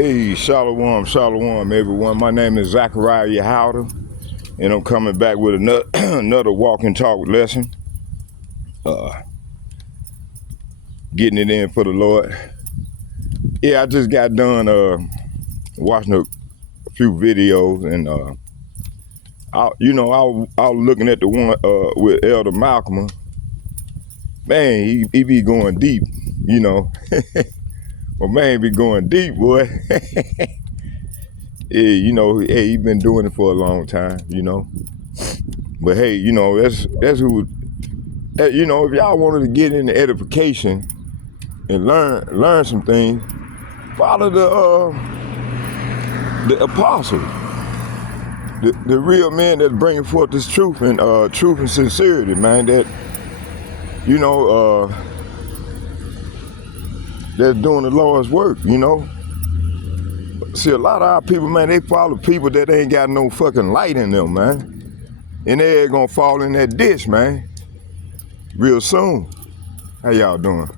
Hey, shalom, shalom, everyone. My name is Zachariah Yehowda, and I'm coming back with another walk and talk lesson. Getting it in for the Lord. Yeah, I just got done watching a few videos, and I was looking at the one with Elder Malcolm. Man, he be going deep, you know. My man be going deep, boy. Yeah, he been doing it for a long time, But hey, that's who. If y'all wanted to get into edification and learn some things, follow the apostles, the real men that's bringing forth this truth and sincerity, man. That that's doing the Lord's work, See, a lot of our people, man, they follow people that ain't got no fucking light in them, man. And they ain't gonna fall in that ditch, man, real soon. How y'all doing?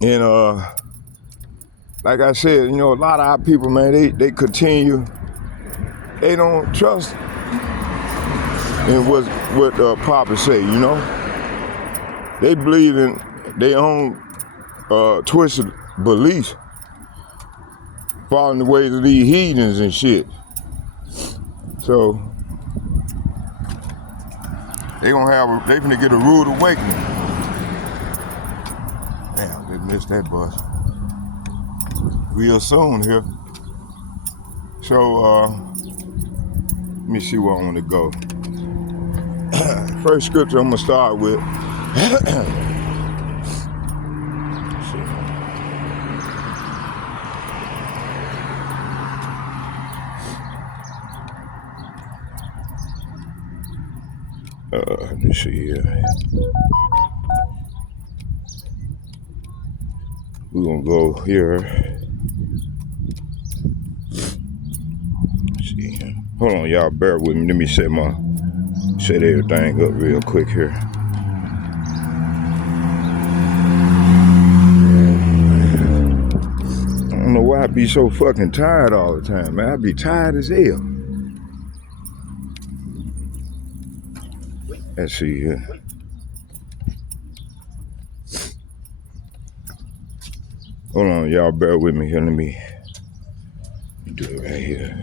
And like I said, a lot of our people, man, they continue, they don't trust in what Papa say, They believe in their own twisted beliefs, following the ways of these heathens and shit. So they finna get a rude awakening. Damn, they missed that bus. Real soon here. So let me see where I want to go. First scripture I'm gonna start with. Let me see here. We're gonna go here. Let's see here. Hold on, y'all, bear with me. Let me set everything up real quick here. I don't know why I be so fucking tired all the time, man. I be tired as hell. Let's see here. Hold on, y'all, bear with me here. Let me do it right here.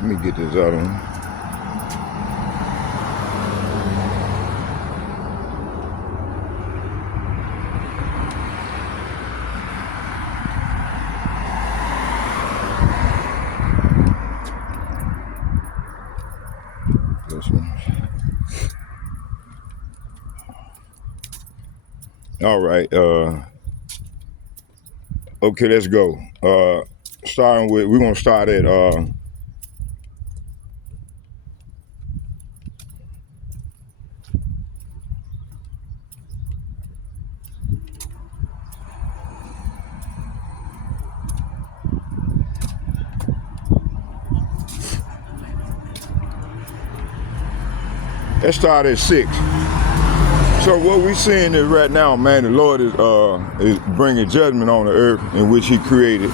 Let me get this out of him. This one. All right. Okay, let's go. We're gonna start at let's start at 6. So what we're seeing is right now, man, the Lord is bringing judgment on the earth in which He created,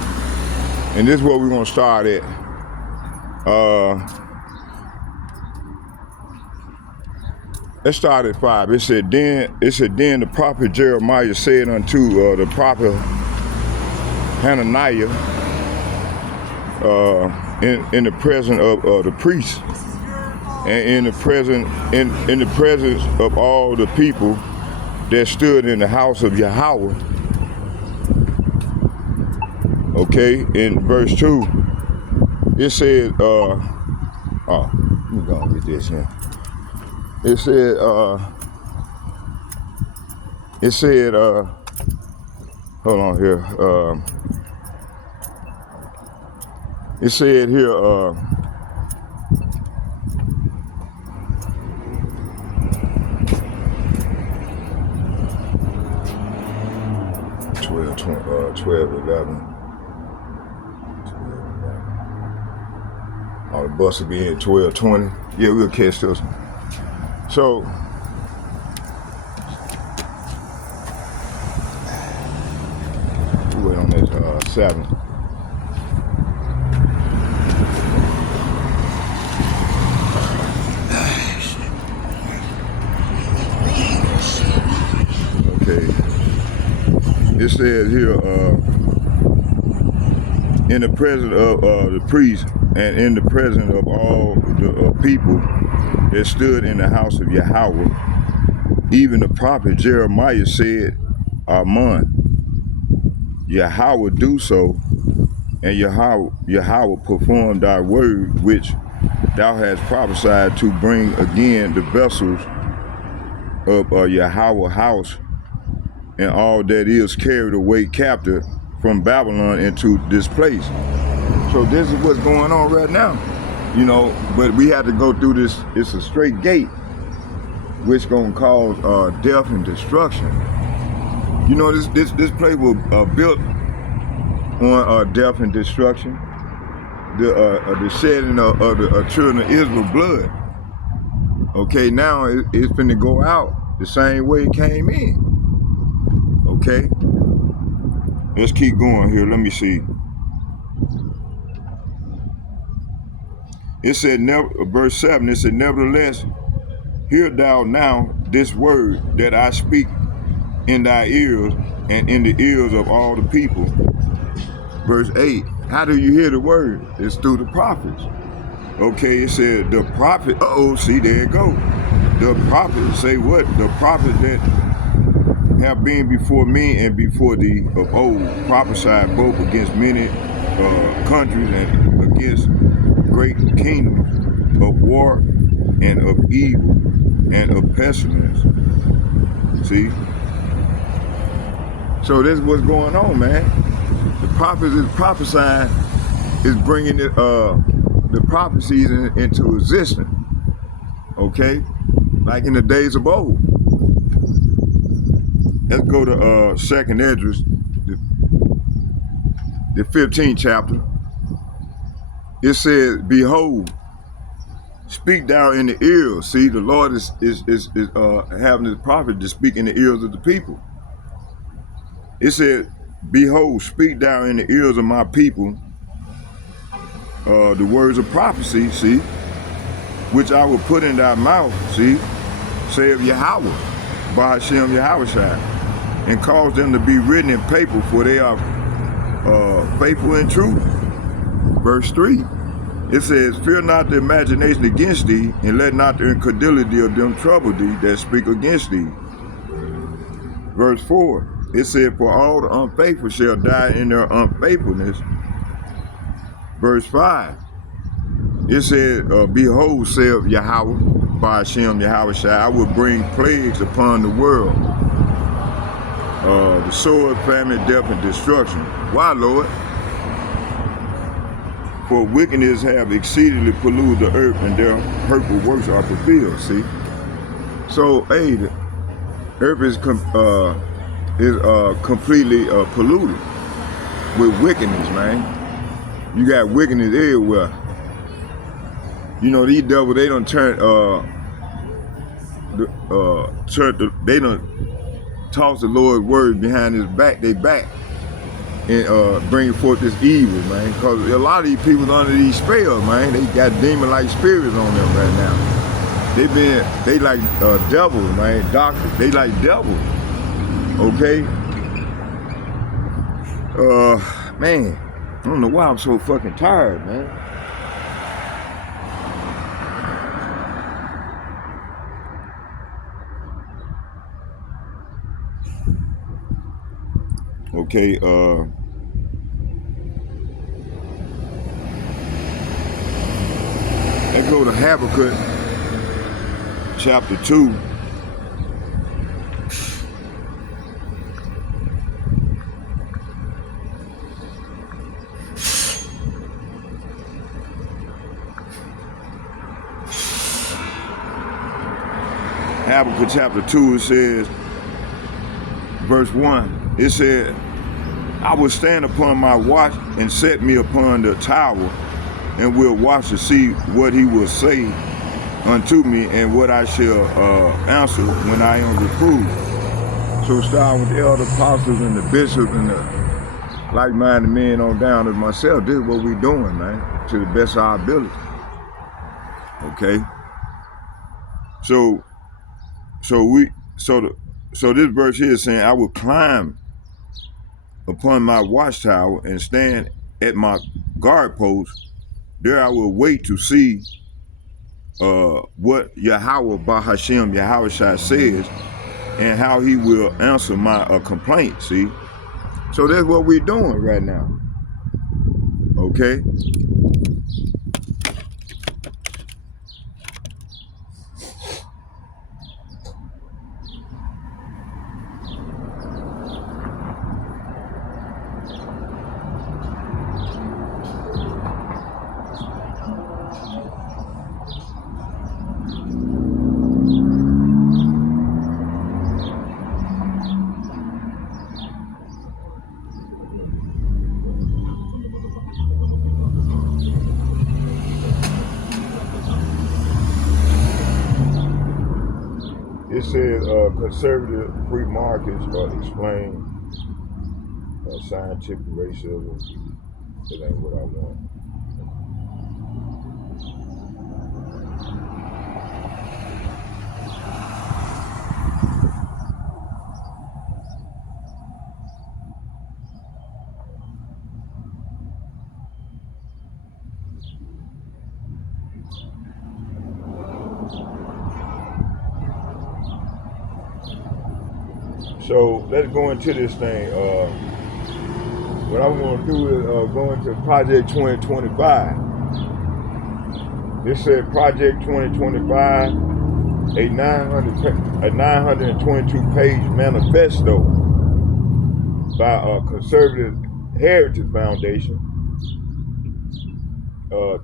and this is what we're gonna start at. Let's start at 5. It said then the prophet Jeremiah said unto the prophet Hananiah in the presence of the priests, and in the presence of all the people that stood in the house of Yahweh. Okay, in verse 2, it said, let me go and get this here. It said, It said, hold on here. It said here, 12, 11. Oh, the bus will be in 12:20. Yeah, we'll catch this. So, we'll wait on this 7. Okay. It says here, in the presence of the priest and in the presence of all the people that stood in the house of Yahweh, even the prophet Jeremiah said, Amen. Yahweh do so, and Yahweh perform thy word which thou hast prophesied to bring again the vessels of Yahweh's house and all that is carried away captive from Babylon into this place. So this is what's going on right now, you know, but we had to go through this. It's a straight gate, which gonna cause death and destruction. You know, this place was built on death and destruction, the shedding of the children of Israel blood. Okay, now it's finna go out the same way it came in. Okay, let's keep going here. Let me see. It said, verse 7, it said, nevertheless, hear thou now this word that I speak in thy ears and in the ears of all the people. Verse 8, how do you hear the word? It's through the prophets. Okay, it said the prophet, see, there it go. The prophets, say what? The prophets that have been before me and before thee of old prophesied both against many countries and against great kingdoms of war and of evil and of pestilence. See? So this is what's going on, man. The prophets is prophesying, is bringing the prophecies into existence. Okay? Like in the days of old. Let's go to 2nd Esdras, the 15th chapter. It says, behold, speak thou in the ears. See, the Lord is having his prophet to speak in the ears of the people. It said, behold, speak thou in the ears of my people the words of prophecy, see, which I will put in thy mouth, see, saith Yahweh, by Hashem Yahushai, and cause them to be written in paper, for they are faithful and true. Verse 3, it says, fear not the imagination against thee, and let not the incredulity of them trouble thee that speak against thee. Verse 4, it said, for all the unfaithful shall die in their unfaithfulness. Verse 5, it said, behold, saith Yahweh, by Hashem Yahushai, I will bring plagues upon the world, the sword, famine, death, and destruction. Why, Lord? For wickedness have exceedingly polluted the earth, and their hurtful works are fulfilled. See, so hey, the earth is completely polluted with wickedness, man. You got wickedness everywhere. You know, these devils, they don't they don't toss the Lord's word behind his back, they back, and bring forth this evil, man. Because a lot of these people under these spells, man, they got demon-like spirits on them right now. They like devils, man, doctors. They like devils, okay? Man, I don't know why I'm so fucking tired, man. Okay, let's go to Habakkuk chapter 2. Habakkuk chapter 2, it says, verse 1, it said, I will stand upon my watch and set me upon the tower, and will watch to see what he will say unto me, and what I shall answer when I am reproved. So starting with the elder apostles and the bishops and the like-minded men on down as myself, this is what we doing, man, to the best of our ability. Okay. So this verse here is saying, I will climb upon my watchtower and stand at my guard post. There I will wait to see what Yahweh Bahashem Yahweh Shai says, and how he will answer my complaint. See, so that's what we're doing right now. Okay. It says conservative free markets explain scientific racism. It ain't what I want. So let's go into this thing. What I want to do is go into Project 2025. This said Project 2025, a 922-page manifesto by a Conservative Heritage Foundation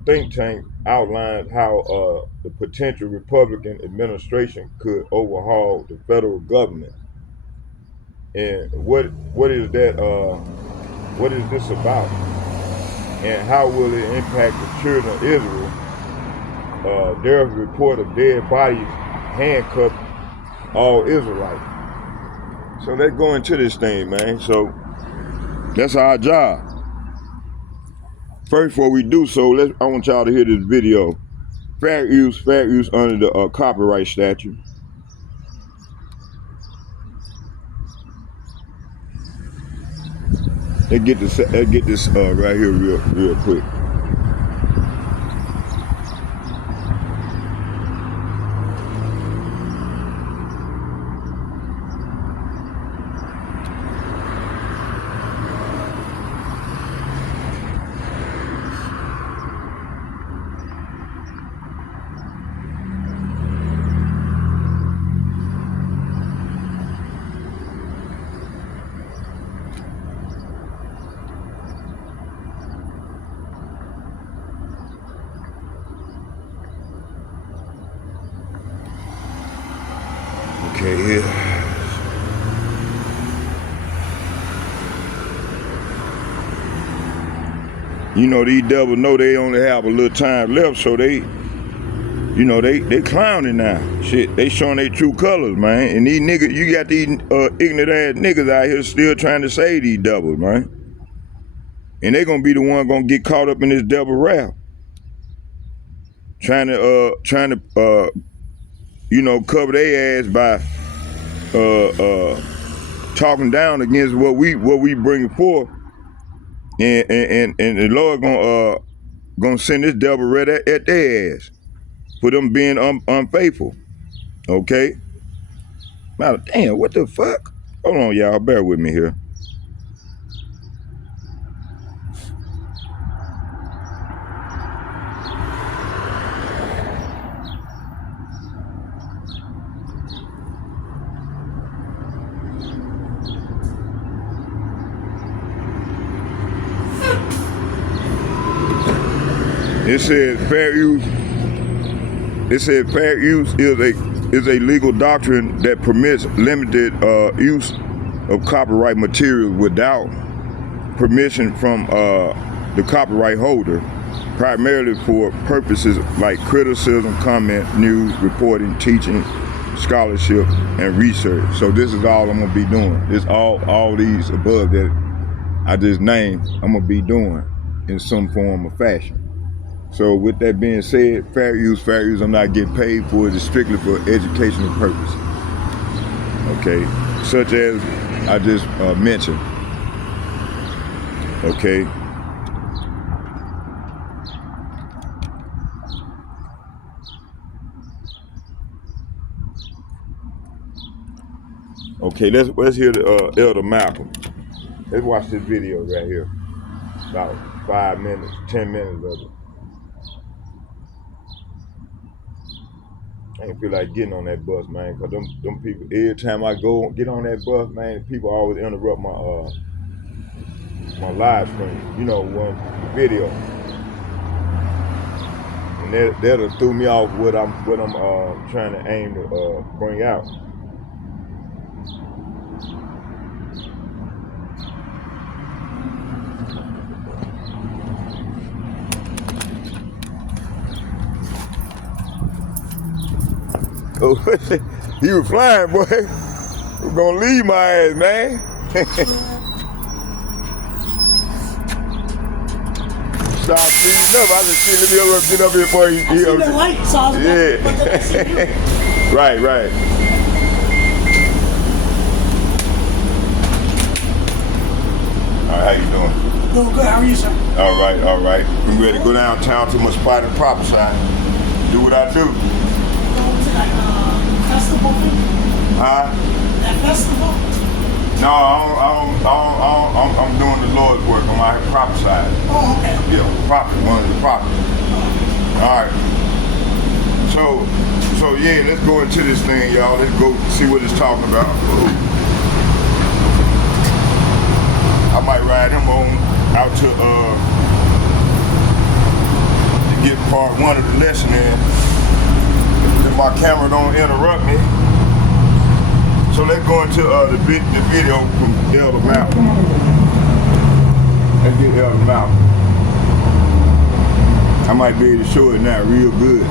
think tank outlines how the potential Republican administration could overhaul the federal government. And what is that? What is this about? And how will it impact the children of Israel? There's a report of dead bodies handcuffed all Israelites. So let's go into this thing, man. So that's our job. First, before we do so, I want y'all to hear this video. Fair use under the copyright statute. Let's get this right here real quick. Okay, here. You know, these devils know they only have a little time left, so they clowning now. Shit, they showing their true colors, man. And these niggas, you got these ignorant ass niggas out here still trying to save these devils, man. And they gonna be the one gonna get caught up in this devil rap. Trying to cover their ass by talking down against what we bring forth, and the Lord gonna send this devil right at their ass for them being unfaithful. Okay. Now, damn, what the fuck? Hold on, y'all, bear with me here. It says fair use it said fair use is a legal doctrine that permits limited use of copyright materials without permission from the copyright holder, primarily for purposes like criticism, comment, news, reporting, teaching, scholarship, and research. So this is all I'm gonna be doing. It's all these above that I just named, I'm gonna be doing in some form or fashion. So with that being said, fair use, I'm not getting paid for it. It's strictly for educational purposes. Okay, such as I just mentioned. Okay. Okay, let's hear the Elder Malcolm. Let's watch this video right here. About 5 minutes, 10 minutes of it. I ain't feel like getting on that bus, man, cause them people, every time I get on that bus, man, people always interrupt my live stream, you know, one video. And that'll throw me off what I'm trying to aim to bring out. Oh, you was flying, boy. We're gonna leave my ass, man. Stop speeding up. I just seen the other get up here for you. I seen the light, so I was yeah. Right. All right, how you doing? Doing good. How are you, sir? All right. I'm ready to go downtown to my spot and proper side. Do what I do. Going to that festival thing? Huh? That festival? No, I'm doing the Lord's work on my proper side. Oh, okay. Yeah, one of the prophets. All right. So yeah, let's go into this thing, y'all. Let's go see what it's talking about. I might ride him on out to get part one of the lesson in. If my camera don't interrupt me. So let's go into the video from Elder Malcolm. Let's get Elder Malcolm. I might be able to show it now real good.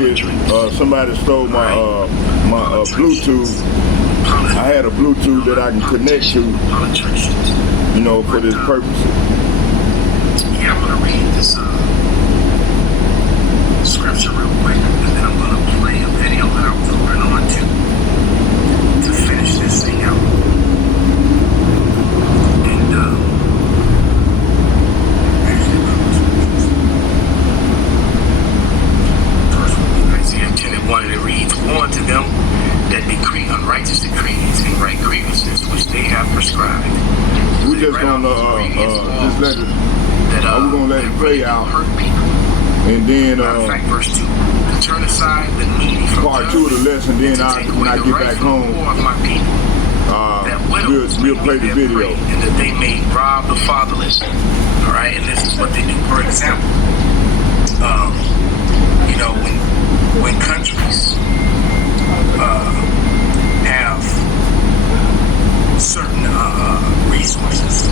did, somebody stole my Bluetooth. I had a Bluetooth that I can connect to, you know, for this purpose. Yeah, I'm gonna read this scripture real quick, and then I'm gonna play a video that I was going on to finish this thing out. And first one, Isaiah 10:1, and it reads, "Woe unto them that decree unrighteous decrees and write grievances which they have prescribed." We just gonna just let it. We're gonna let it play out, and then fact, verse 2. To turn aside the needy from part 2 of the lesson. Then when I get back home, we'll play the video. And that they may rob the fatherless. All right, and this is what they do. For example, you know, when countries have certain resources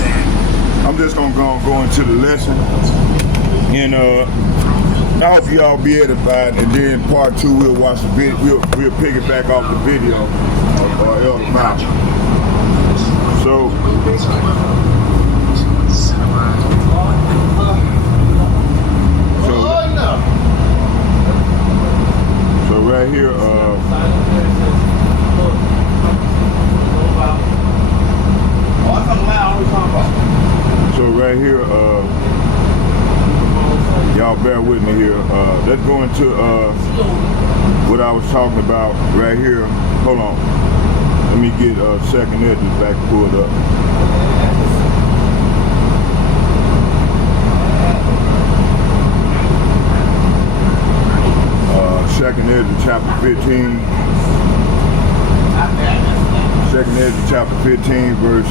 that I'm just gonna go into the lesson, and I hope y'all be edified. And then part 2, we'll watch the video. We'll pick it back off the video or Elder Mouth. So right here, so right here, y'all bear with me here. Let's go into what I was talking about right here. Hold on. Let me get second edges back pulled up. Second Ezra chapter 15. Second Ezra chapter 15, verse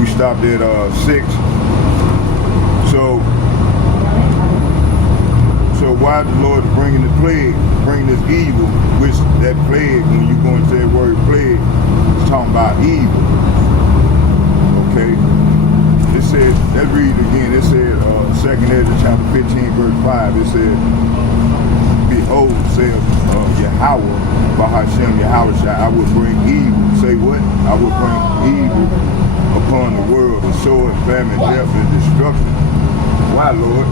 we stopped at 6. So why the Lord is bringing the plague, bringing this evil, which that plague, when you go into that word plague, it's talking about evil. Okay? It said, let's read it again. It said, Second Ezra chapter 15, verse 5. It said, "Behold, saith Yahweh, Bahashem Yahweh, I will bring evil." Say what? I will bring evil upon the world, the sword, famine, death, and destruction. Why, Lord?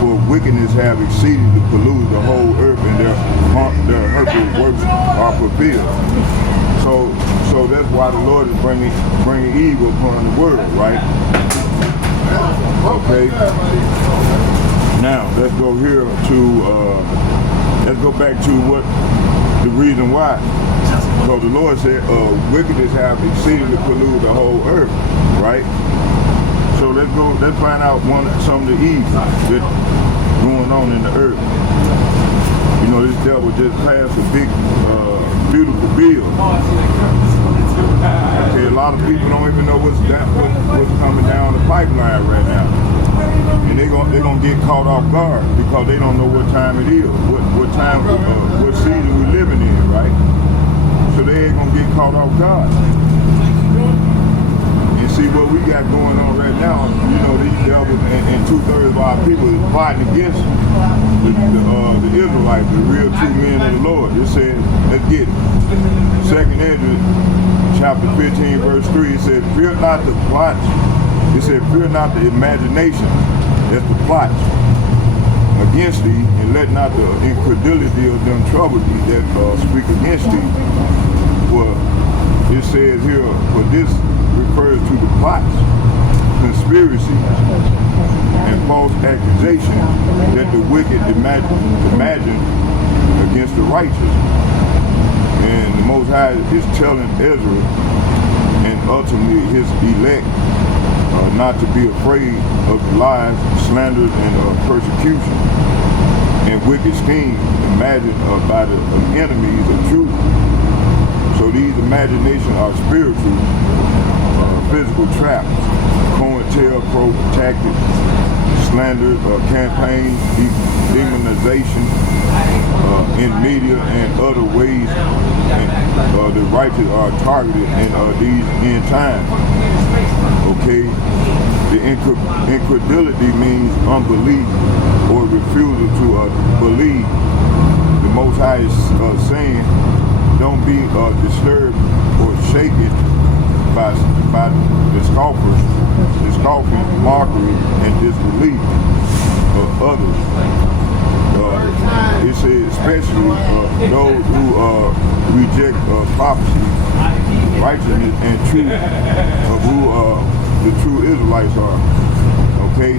For wickedness have exceeded to pollute the whole earth, and their hurtful works are fulfilled. So that's why the Lord is bringing evil upon the world, right? Okay. Now let's go here to let's go back to what the reason why. So the Lord said, wickedness have exceeded to pollute the whole earth, right? So let's find out some of the evil that's going on in the earth. You know, this devil just passed a big, beautiful bill. Okay, a lot of people don't even know what's coming down the pipeline right now, and they're gonna get caught off guard because they don't know what time it is, what time, what season we're living in, right? So they ain't gonna get caught off guard. And see what we got going on right now. You know, these devils and 2/3 of our people is fighting against the Israelites, the real true men of the Lord. It said, let's get it. Second Ezra chapter 15, verse 3, it said, "Fear not the plots." It said, "Fear not the imagination," that's the plots, "against thee, and let not the incredulity of them trouble thee that speak against thee." For it says here, for this refers to the plots, conspiracy, and false accusation that the wicked imagine against the righteous. And the Most High is telling Ezra and ultimately his elect not to be afraid of lies, slanders, and persecution and wicked schemes imagined by the enemies of truth. So these imaginations are spiritual, physical traps, COINTELPRO tactics, slander, campaigns, demonization in media and other ways. And, the righteous are targeted in these end times. Okay. The incredulity means unbelief or refusal to believe. The Most High is saying, don't be disturbed or shaken by the scoffers, the scoffing, mockery, and disbelief of others. It says especially those who reject prophecy, righteousness, and truth of who the true Israelites are. Okay?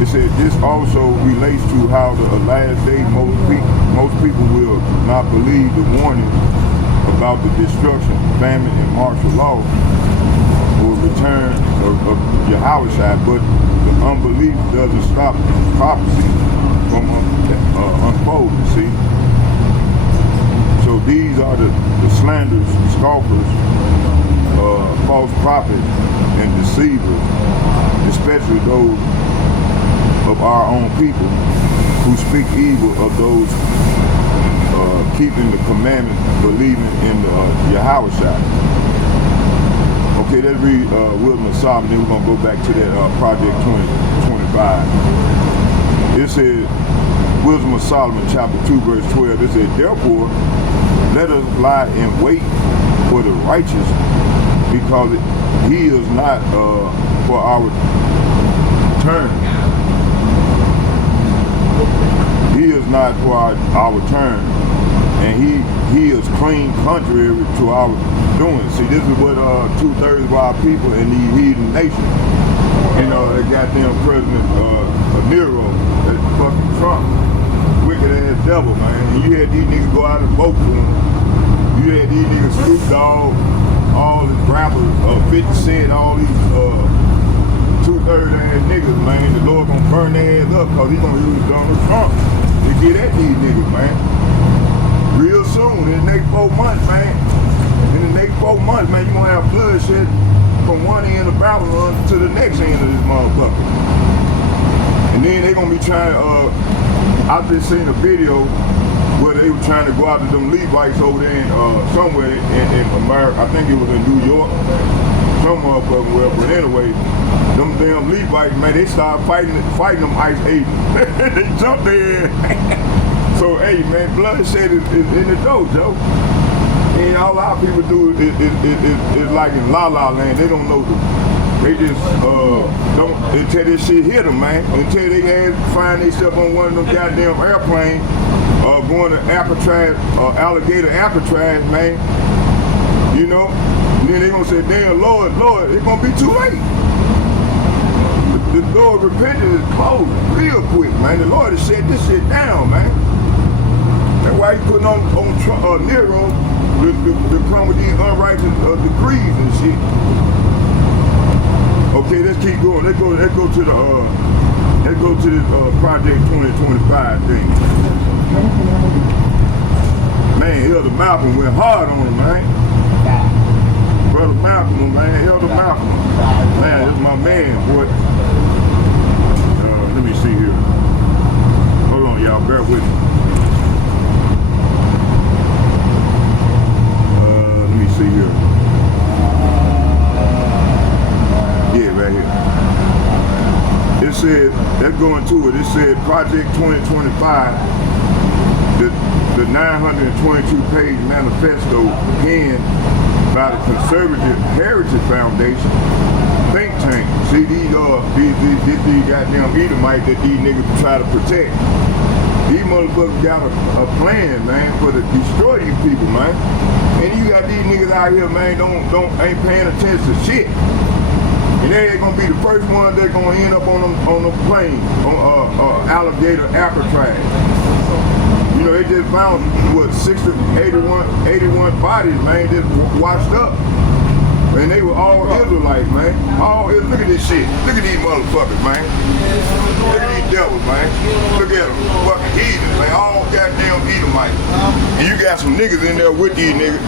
It said this also relates to how the last day most people will not believe the warning about the destruction, famine, and martial law or return of Yahushua, but the unbelief doesn't stop prophecy from unfolding, see? So these are the slanderers, scoffers, false prophets, and deceivers, especially those of our own people who speak evil of those keeping the commandment, believing in Yahushua. Okay, let's read Wisdom of Solomon, then we're going to go back to that Project 2025. It says, Wisdom of Solomon, chapter 2, verse 12, it says, therefore, let us lie in wait for the righteous, because he is not for our turn. He is not for our turn. And he is clean contrary to our doing. See, this is what 2/3 of our people in these heathen nations. You know, they goddamn President Nero, that fucking Trump, wicked ass devil, man. And you had these niggas go out and vote for him. You had these niggas Snoop Dogg, all these rappers, 50 Cent, all these 2/3 ass niggas, man. The Lord gonna burn their ass up because he gonna use Donald Trump to get at these niggas, man. Real soon, in the next 4 months, man. In the next 4 months, man, you're gonna have bloodshed from one end of Babylon to the next end of this motherfucker. And then they gonna be trying to, I just seen a video where they were trying to go out to them Levites over there in, somewhere in America. I think it was in New York. Some motherfucking well, but anyway, them damn Levites, man, they started fighting them ICE agents. They jumped in. So, hey, man, bloodshed is in the door, Joe. And all our people do is like in La La Land. They don't know they just don't, until this shit hit them, man. Until they find themselves on one of them goddamn airplanes going to Alcatraz, alligator Alcatraz, man. You know? And then they gonna say, damn, Lord, it's gonna be too late. The door of repentance is closed real quick, man. The Lord has shut this shit down, man. That's why he putting on Nero to come with these unrighteous decrees and shit. Okay, let's keep going. Let's go to this Project 2025 thing. Man, Elder Malcolm went hard on him, man. Brother Malcolm, man, Elder Malcolm. Man, that's my man, boy. Let me see here. Hold on, y'all, bear with me. Let me see here. Yeah, right here. It said, let's go into it. It said Project 2025, the 922-page manifesto penned by the Conservative Heritage Foundation think tank. See, these goddamn Edomites that these niggas try to protect. These motherfuckers got a plan, man, for to destroy these people, man. And you got these niggas out here, man, ain't paying attention to shit. And they ain't gonna be the first ones that gonna end up on the plane, on alligator Alcatraz. You know, they just found, what, 81 bodies, man, just washed up. And they were all Israelites, man. Look at this shit. Look at these motherfuckers, man. Look at these devils, man. Look at them. Fucking heathens, man. All goddamn Edomites. And you got some niggas in there with these niggas,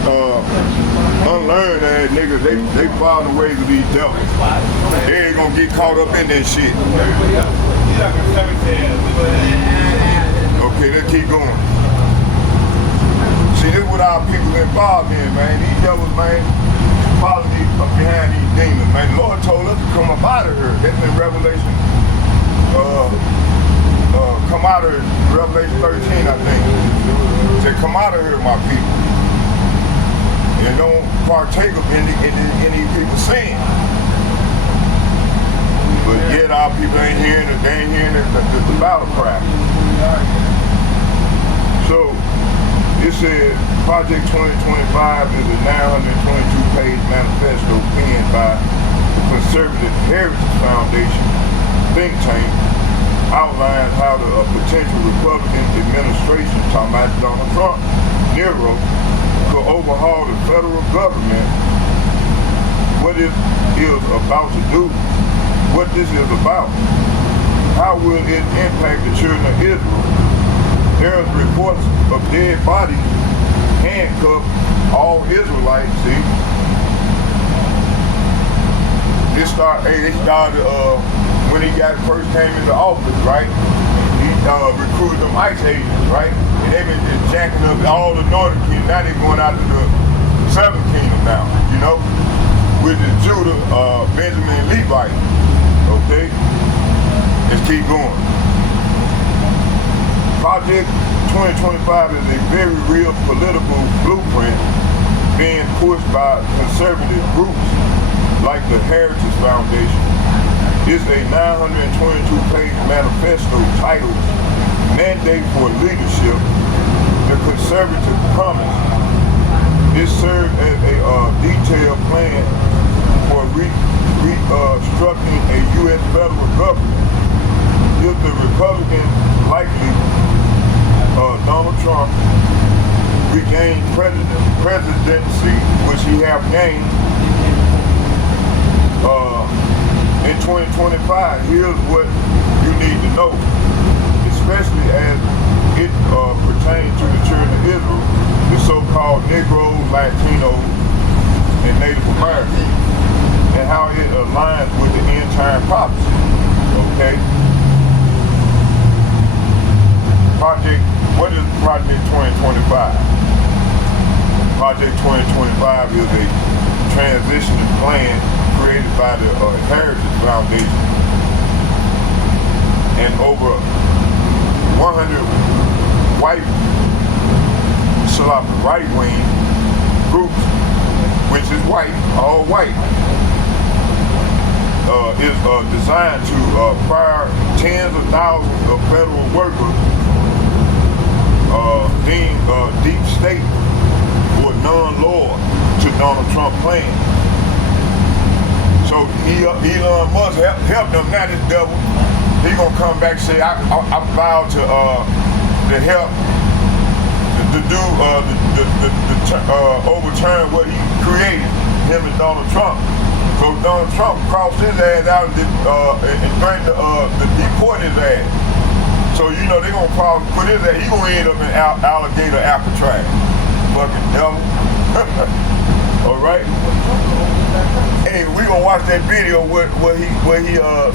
unlearned ass niggas. They follow the ways of these devils. They ain't gonna get caught up in that shit. Okay, let's keep going. See, this is what our people involved in, man. These devils, man, follow these up behind these demons, man. The Lord told us to come up out of here. That's in out of Revelation 13, I think. He said, come out of here, my people. And don't partake of any people's sin. But yet our people ain't hearing it, they ain't hearing the battle cry. So, it said Project 2025 is a 922-page manifesto penned by the Conservative Heritage Foundation think tank, outlines how the potential Republican administration, talking about Donald Trump, Nero, could overhaul the federal government, what it is about to do, what this is about, how will it impact the children of Israel. There's reports of dead bodies, handcuffed, all Israelites, see. They started when he first came into office, right? He recruited them ICE agents, right? And they've been just jacking up all the northern kingdom. Now they're going out to the southern kingdom now, you know? With the Judah, Benjamin, and Levite. Okay? Let's keep going. Project 2025 is a very real political blueprint being pushed by conservative groups like the Heritage Foundation. It's a 922-page manifesto titled Mandate for Leadership, the Conservative Promise. It serves as a detailed plan for reconstructing a U.S. federal government. If the Republican, likely Donald Trump, regained presidency, which he have gained in 2025, here's what you need to know, especially as it pertains to the children of Israel, the so-called Negroes, Latinos, and Native Americans, and how it aligns with the end-time prophecy. Okay? What is Project 2025? Project 2025 is a transitioning plan created by the Heritage Foundation and over 100 right-wing groups, which is white, all white, is designed to fire tens of thousands of federal workers deemed deep state or non-loyal to Donald Trump plan. So Elon Musk helped them, not this devil. He gonna come back and say, I vowed to help to do overturn what he created, him and Donald Trump. So Donald Trump crossed his ass out and threatened to deport his ass. So you know they gonna probably put his ass. He gonna end up in alligator Alcatraz. Fucking devil. All right. Hey, we gonna watch that video where he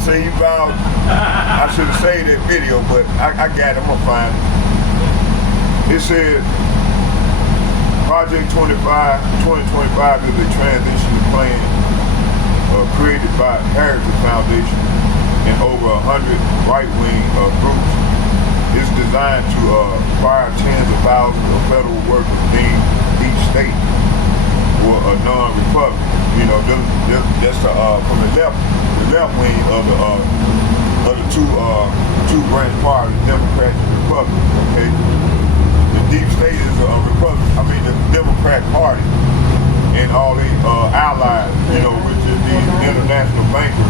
say he vowed. I should have saved that video, but I got it. I'm gonna find it. It said Project 2025 is a transition plan created by Heritage Foundation and over 100 right-wing groups. It's designed to fire tens of thousands of federal workers deemed each state or a non-republican. You know, that's from the left wing of the two branch parties, Democrats and Republicans. Okay, the deep state is the Democrat Party and all the allies. You know, which is the international bankers.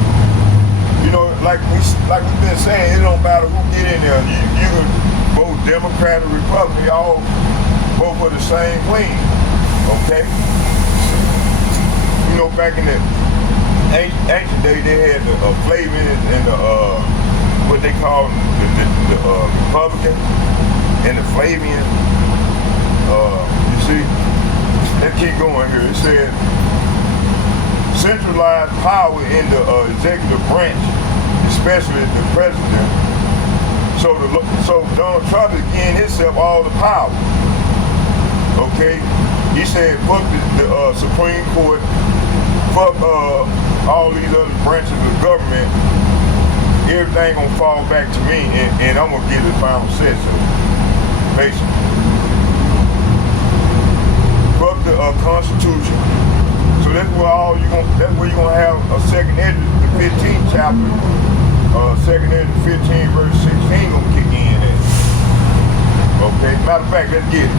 You know, like we've been saying, it don't matter who get in there. You can vote Democrat or Republican. They all vote for the same wing. Okay. You know, back in the ancient day, they had the Flavians and the what they call the Republicans and the Flavians. You see, let's keep going here. It said centralized power in the executive branch, especially the president. So Donald Trump is giving himself all the power. Okay, he said fuck the Supreme Court, fuck all these other branches of government. everything gonna fall back to me, and I'm gonna get the final set. So basically, fuck the Constitution. So that's where that's where you gonna have a second edit, the 15th chapter, second edit, 15 verse 16 gonna kick in at. Okay, matter of fact, let's get it.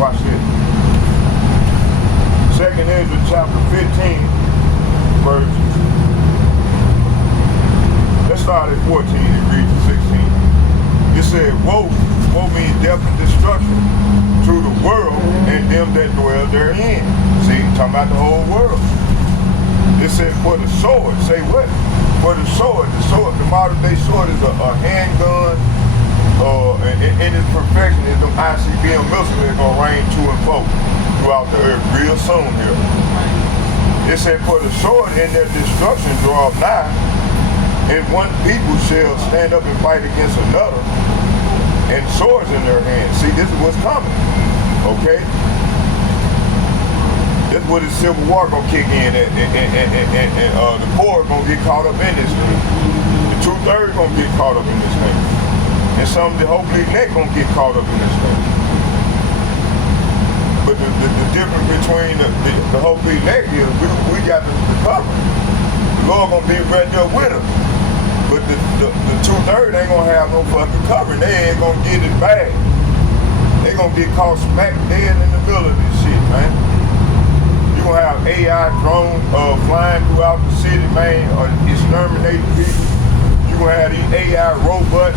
Watch this. Second Ezra chapter 15, verse. Let's start at 14 and read to 16. It said, woe means death and destruction to the world and them that dwell therein. See, talking about the whole world. It said, for the sword. Say what? For the sword. The modern day sword is a handgun. In its perfection is them ICBM missiles that gonna rain to and fro throughout the earth real soon here. It said, for the sword and their destruction draw nigh, and one people shall stand up and fight against another, and swords in their hands. See, this is what's coming. Okay? This is where the Civil War gonna kick in at, and the poor gonna get caught up in this thing. The 2/3 gonna get caught up in this thing. And some of the whole big neck gonna get caught up in this thing. But the difference between the whole big neck is we got the cover. The Lord gonna be right there with us. But the 2/3 ain't gonna have no fucking cover. They ain't gonna get it bad. They gonna get caught smack dead in the middle of this shit, man. You gonna have AI drones flying throughout the city, man, exterminating people. You gonna have these AI robots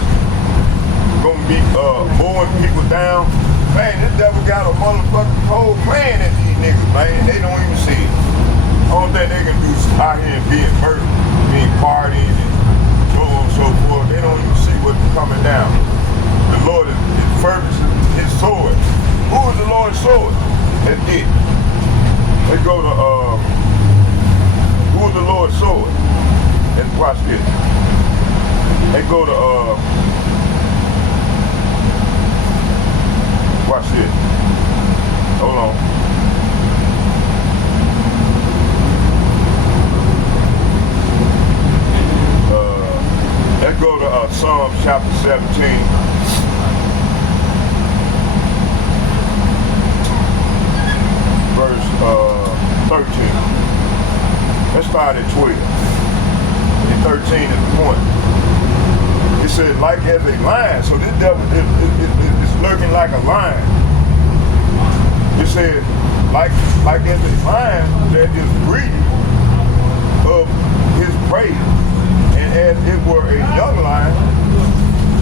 gonna be mowing people down. Man, this devil got a motherfucking whole plan at these niggas, man. They don't even see it. All that they can do is out here being murdered, being partying, and so on and so forth. They don't even see what's coming down. The Lord is furbishing his sword. Who is the Lord's sword? That's it. Let's go to who is the Lord's sword? Let's watch this. Let's go to watch this. Hold on. Let's go to Psalm chapter 17. Verse 13. Let's start at 12. And 13 is the point. It says, like as a lion. So this devil is lurking like a lion. It says, like as a lion that is greedy of his prey, and as it were a young lion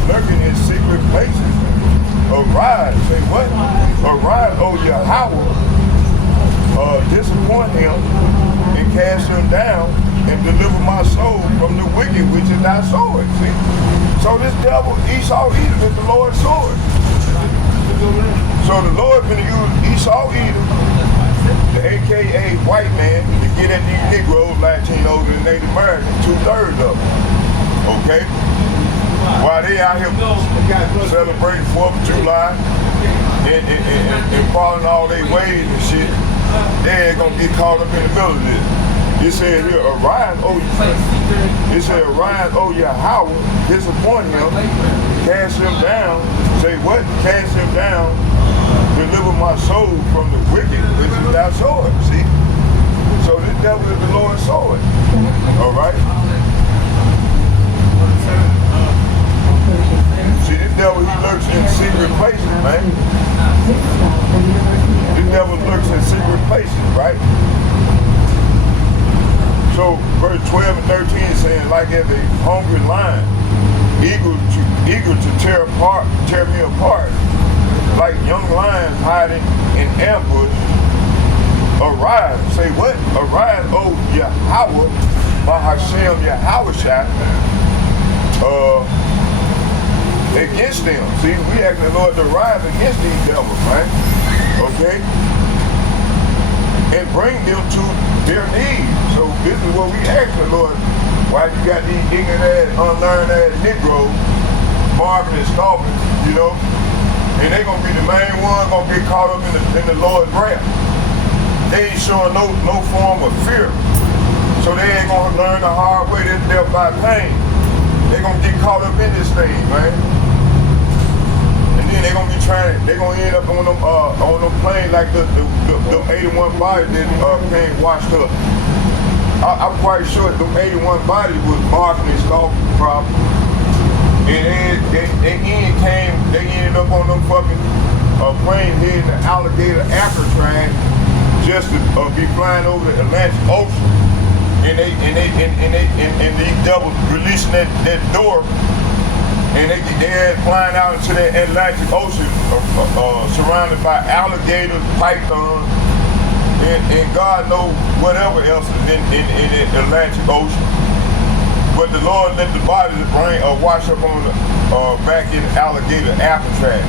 lurking in secret places. Arise, say what? Arise, O Yahweh, disappoint him and cast him down and deliver my soul from the wicked, which is thy sword. See? So this devil, Esau Edom, is the Lord's sword. So the Lord gonna use Esau Edom, the AKA white man, to get at these Negroes, Latinos, and Native Americans, 2/3 of them. Okay? While they out here celebrating 4th of July and following all their ways and shit, they ain't gonna get caught up in the middle of this. It said here, arise, O Yahweh, disappoint him, cast him down. Say what? Cast him down, deliver my soul from the wicked, which is thy sword. See? So this devil is the Lord's sword. All right? See, this devil, he lurks in secret places, man. This devil lurks in secret places, right? So verse 12 and 13 is saying, like as a hungry lion, eager to tear me apart, like young lions hiding in ambush. Arise, say what? Arise, O Yahweh, Bahashem Yahweh, against them. See, we asking the Lord to rise against these devils, right? Okay? And bring them to their knees. So this is what we ask the Lord. Why you got these ignorant ass, unlearned ass Negroes barking and stalking, you know? And they gonna be the main one gonna get caught up in the Lord's wrath. They ain't showing no form of fear. So they ain't gonna learn the hard way. They're death by pain. They're gonna get caught up in this thing, man. And then they're gonna be they're gonna end up on them planes like the 81 bodies that came washed up. I'm quite sure the 81 bodies was marking and stalking problem. And they ended up on them fucking plane heading to alligator Alcatraz just to be flying over the Atlantic Ocean. And these devils releasing that door, and they had flying out into the Atlantic Ocean, surrounded by alligators, pythons, and God knows whatever else is in the Atlantic Ocean. But the Lord let the bodies wash up on the back in alligator Alcatraz.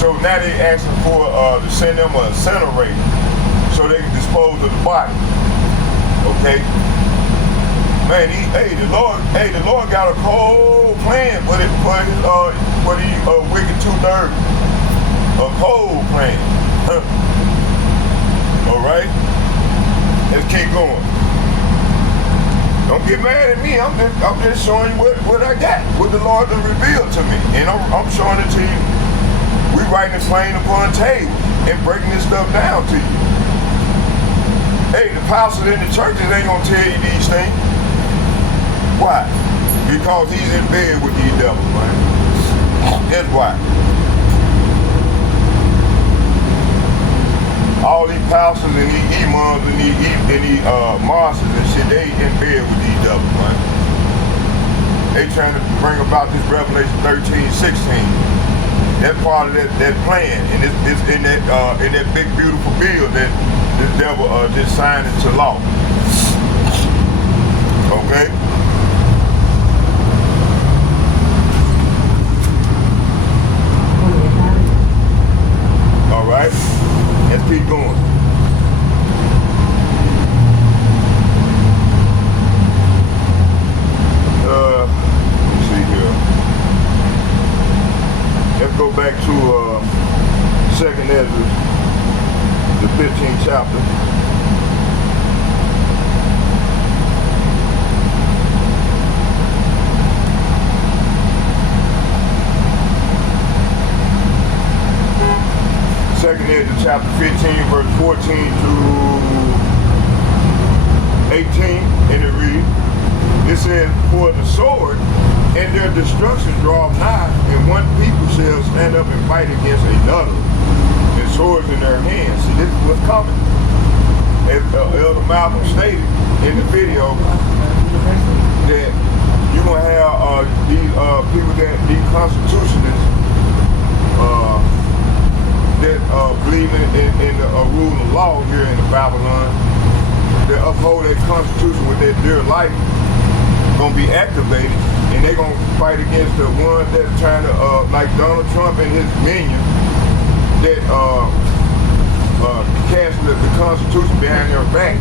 So now they asking for to send them an incinerator so they can dispose of the body. Okay. Man, the Lord got a cold plan for these wicked 2/3. A cold plan. All right. Let's keep going. Don't get mad at me. I'm just showing you what I got, what the Lord has revealed to me, and I'm showing it to you. We writing it plain upon the table and breaking this stuff down to you. Hey, the pastors in the churches ain't gonna tell you these things. Why? Because he's in bed with these devils, man. That's why. All these pastors and these imams and these mosques and shit, they in bed with these devils, man. They trying to bring about this Revelation 13, 16. That's part of that plan, and it's in that big beautiful bill that this devil just signed into law. Okay. All right. Let's keep going. Let me see here. Let's go back to 2nd Ezra, the 15th chapter. Second Ezra chapter 15, verse 14 to 18, and it reads, it says, for the sword and their destruction draw nigh, and one people shall stand up and fight against another, and swords in their hands. See, this is what's coming. As Elder Malcolm stated in the video, that you're going to have these people these constitutionists, that believe in the rule of law here in Babylon, that uphold that constitution with their dear life, gonna be activated, and they're gonna fight against the ones that are trying to, like Donald Trump and his minions, that cast the Constitution behind their back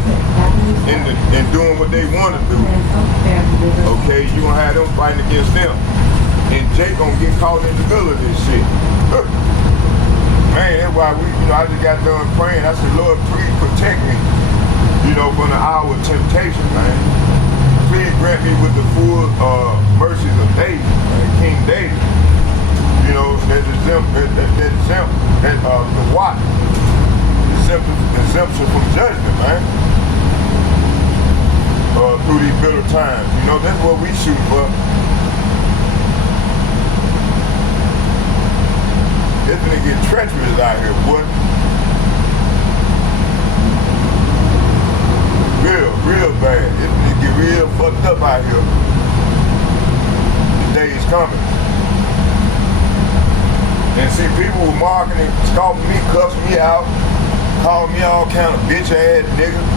and doing what they want to do. Okay, you gonna have them fighting against them, and Jake gonna get caught in the middle of this shit. Man, that's why I just got done praying. I said, Lord, please protect me, from the hour of temptation, man. Please grant me with the full mercies of David, King David. The what? Exemption from judgment, man. Through these bitter times. That's what we shoot for. It's gonna get treacherous out here, boy. Real bad. It's gonna get real fucked up out here. The day is coming. And see, people were marking and stalking me, cussing me out, calling me all kind of bitch ass niggas,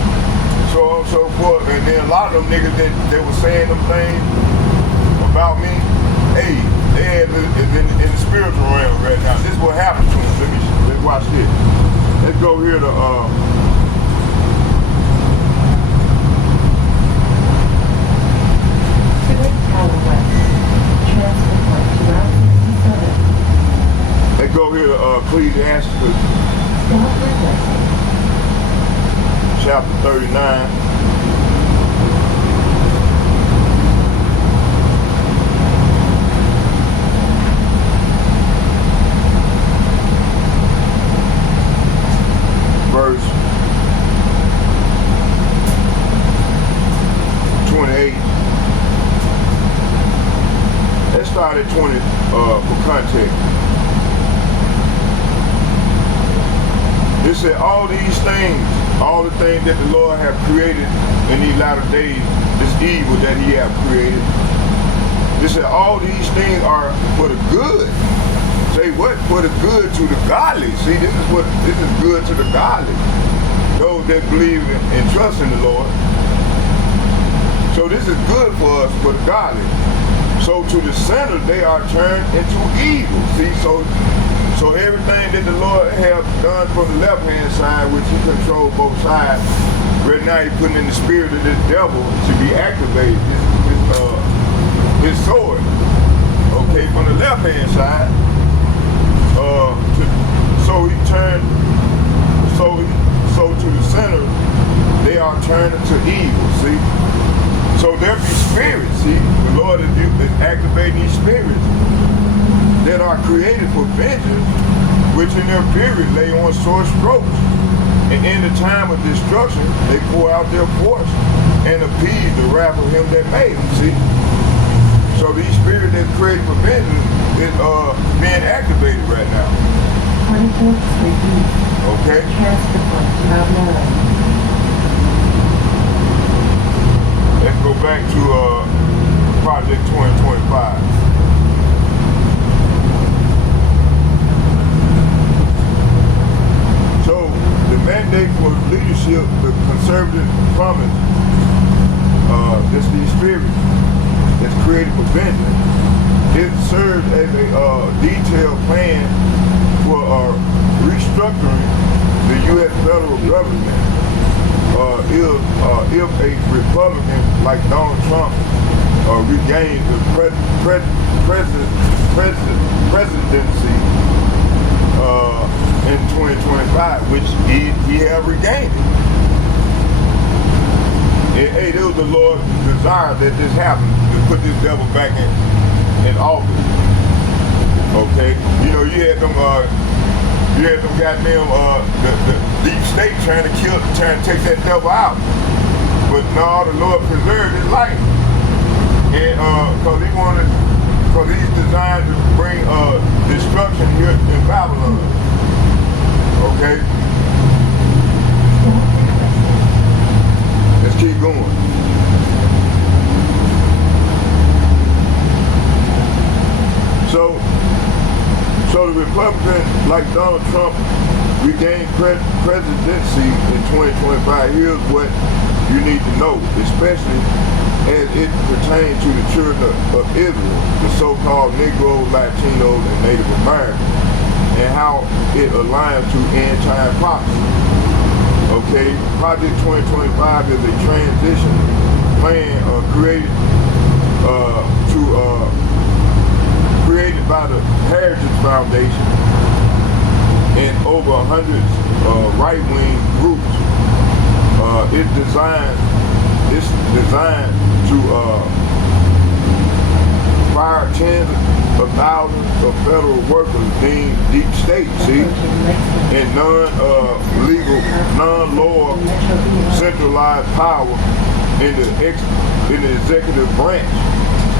so on and so forth. And then a lot of them niggas that were saying them things about me, hey, they had in the spiritual realm right now. This is what happens to them. Let's watch this. Let's go here to let's go here to Ecclesiastes chapter 39. for context. It said all these things, all the things that the Lord have created in these latter days, this evil that he have created. It said all these things are for the good. Say what? For the good to the godly. See, this is good to the godly. Those that believe and trust in the Lord. So this is good for us, for the godly. So to the sinner, they are turned into evil. See, so everything that the Lord have done from the left-hand side, which he controls both sides, right now he's putting in the spirit of this devil to be activated, his sword. Okay, from the left-hand side. So he turned, so to the sinner, they are turned into evil, see? So there be spirits, see? The Lord is activating these spirits that are created for vengeance, which in their period lay on sore strokes. And in the time of destruction, they pour out their force and appease the wrath of him that made them, see? So these spirits that create for vengeance is being activated right now. 24th Street East. Okay? Let's go back to Project 2025. So the mandate for leadership, the conservative promise, these spirits that's created for vengeance, it serves as a detailed plan for restructuring the U.S. federal government. If a Republican like Donald Trump regains the presidency in 2025, which he have regained it. Hey, it was the Lord's desire that this happened, to put this devil back in office. Okay, you know, you had them goddamn the deep state trying to take that devil out. But no, the Lord preserved his life. And because he's designed to bring destruction here in Babylon. Okay? Let's keep going. So the Republican, like Donald Trump, regained presidency in 2025. Here's what you need to know, especially as it pertains to the children of Israel, the so-called Negro, Latinos, and Native Americans, and how it aligns to end-time prophecy. Okay, Project 2025 is a transition plan created by the Heritage Foundation and over 100 right-wing groups. It's designed to fire tens of thousands of federal workers deemed deep state, see, and non-legal, non-law centralized power in the executive branch,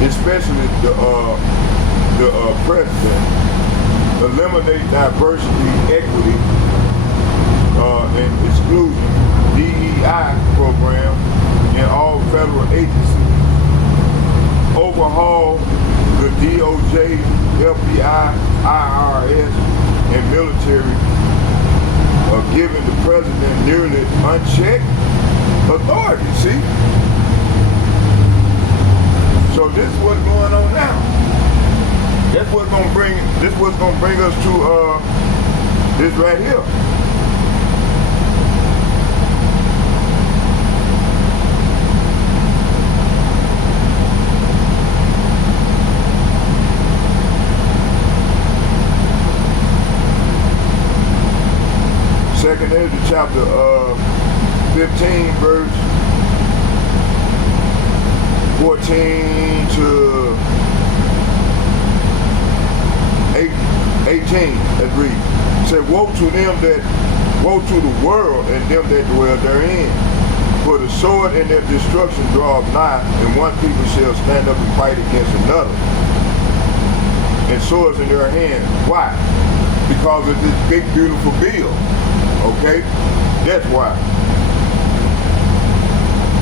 especially the president. Eliminate diversity, equity, and exclusion, DEI program in all federal agencies. Overhaul the DOJ, FBI, IRS, and military, giving the president nearly unchecked authority, see? So this is what's going on now. That's what's gonna bring us to this right here. Second Ezra chapter 15 verse 14 to 18, let's read. It said, woe to the world and them that dwell therein. For the sword and their destruction draweth nigh, and one people shall stand up and fight against another. and swords in their hands. Why? Because of this big, beautiful bill. Okay? That's why.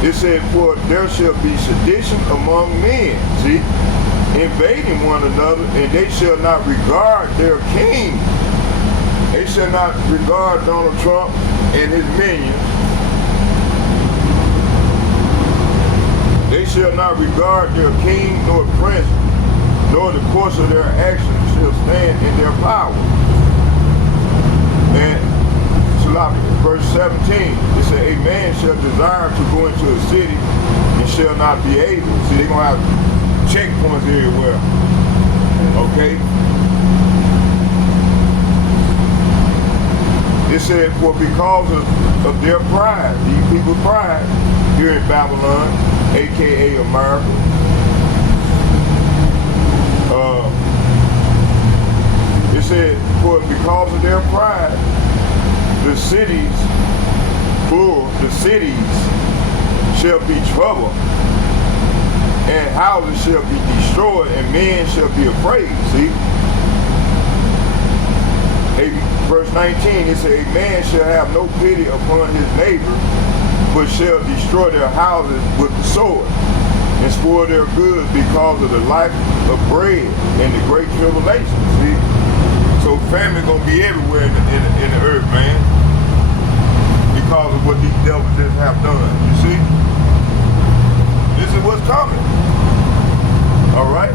It said, for there shall be sedition among men, see, invading one another, and they shall not regard their king. They shall not regard Donald Trump and his minions. They shall not regard their king nor prince, nor the course of their actions shall stand in their power. And verse 17, it said, a man shall desire to go into a city and shall not be able. See, they're going to have checkpoints everywhere. Okay? It said, for because of their pride, these people's pride here in Babylon, aka America, it said, for because of their pride, the cities, plural, the cities shall be troubled, and houses shall be destroyed, and men shall be afraid. See? Verse 19, it says, a man shall have no pity upon his neighbor, but shall destroy their houses with the sword, and spoil their goods because of the life of bread and the great tribulation. See? So famine gonna be everywhere in the earth, man, because of what these devils just have done. You see? This is what's coming. All right?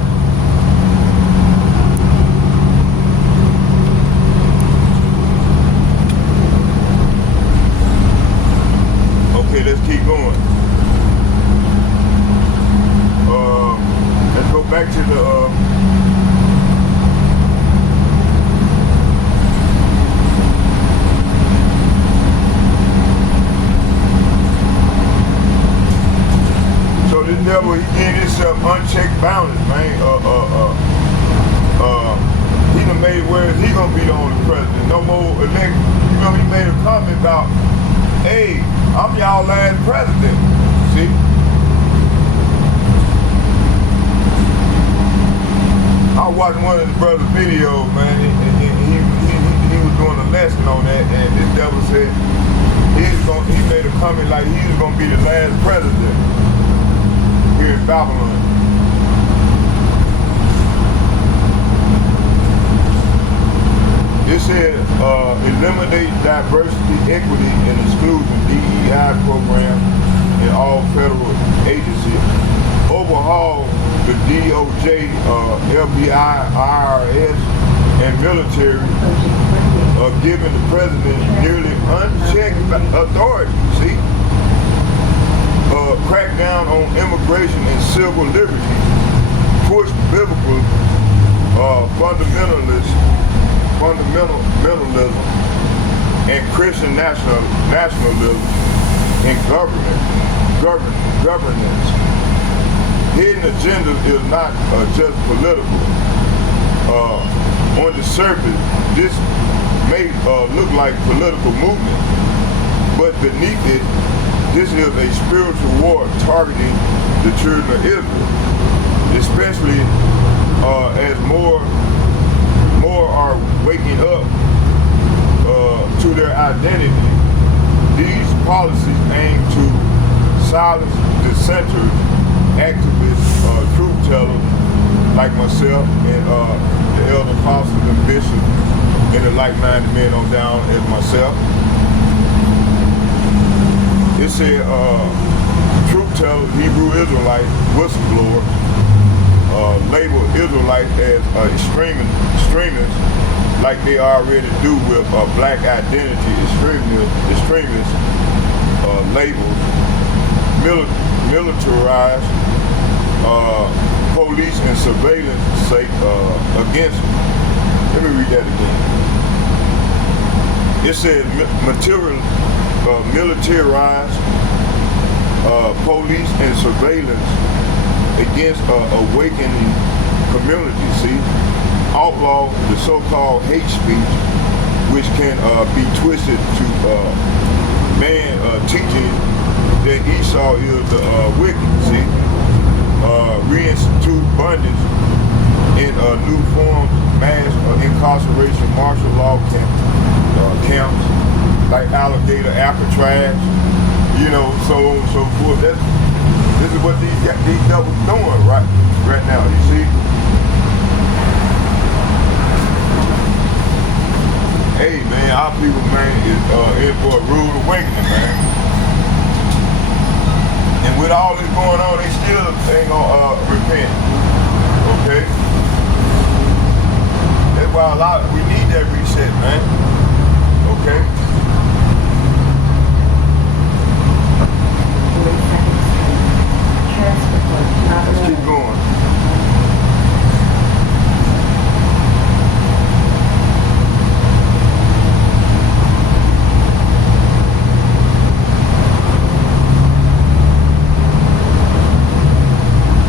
Okay, let's keep going. Let's go back to the so this devil, he gave himself unchecked boundaries, man. He done made it where he gonna be the only president. No more elect. You know, he made a comment about, hey, I'm y'all last president. See? I watched one of the brother's videos, man, and he was doing a lesson on that, and this devil said he made a comment like he was gonna be the last president here in Babylon. It said, eliminate diversity, equity, and exclusion DEI program in all federal agencies. Overhaul the DOJ, FBI, IRS, and military, giving the president nearly unchecked authority. See? Crack down on immigration and civil liberty. Push biblical fundamentalism and Christian nationalism in governance. Hidden agenda is not just political. On the surface, this may look like political movement, but beneath it, this is a spiritual war targeting the children of Israel, especially as more are waking up to their identity. These policies aim to silence dissenters, activists, truth tellers like myself and the elder apostles and bishops and the like-minded men on down as myself. It said truth tellers, Hebrew Israelites, whistleblowers, label Israelites as extremists like they already do with black identity extremists labels, militarized police and surveillance sake against them. Let me read that again. It says militarized police and surveillance against awakening community. See, outlaw the so-called hate speech, which can be twisted to man teaching that Esau is the wicked. See, reinstitute bondage in new forms, mass incarceration, martial law camps, like alligator, Alcatraz, you know, so on and so forth. This is what these devils doing right now, you see? Hey man, our people, man, is in for a rude awakening, man. And with all this going on, they still ain't gonna repent. Okay? That's why we need that reset, man. Okay? 42nd Street. Transfer not Let's keep available. going.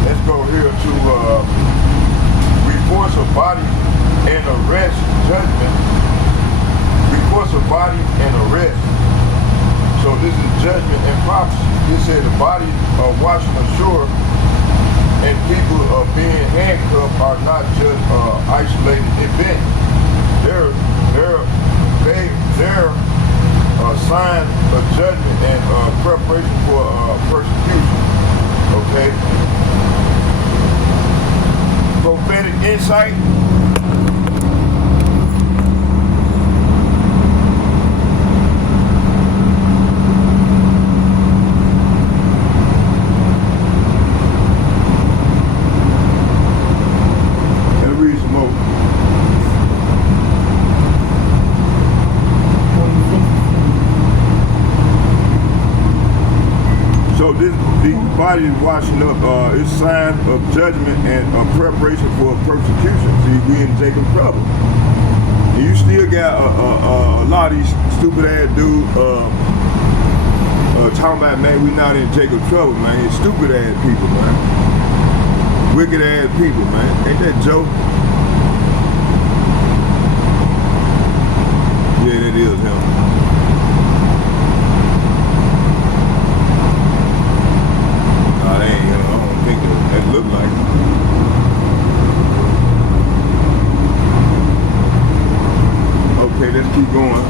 Let's go here to reports of body and arrest judgment. Reports of body and arrest. So this is judgment and prophecy. He said the body of washing ashore and people being handcuffed are not just isolated events. They're signs of judgment and preparation for persecution. Okay. Prophetic insight. So the body is washing up, it's sign of judgment and preparation for persecution. See, we in Jacob's trouble. And you still got a lot of these stupid ass dudes talking about, man, we not in Jacob's trouble, man. It's stupid ass people, man. Wicked ass people, man. Ain't that Joe? Yeah, that is him. That look like it. Okay, let's keep going.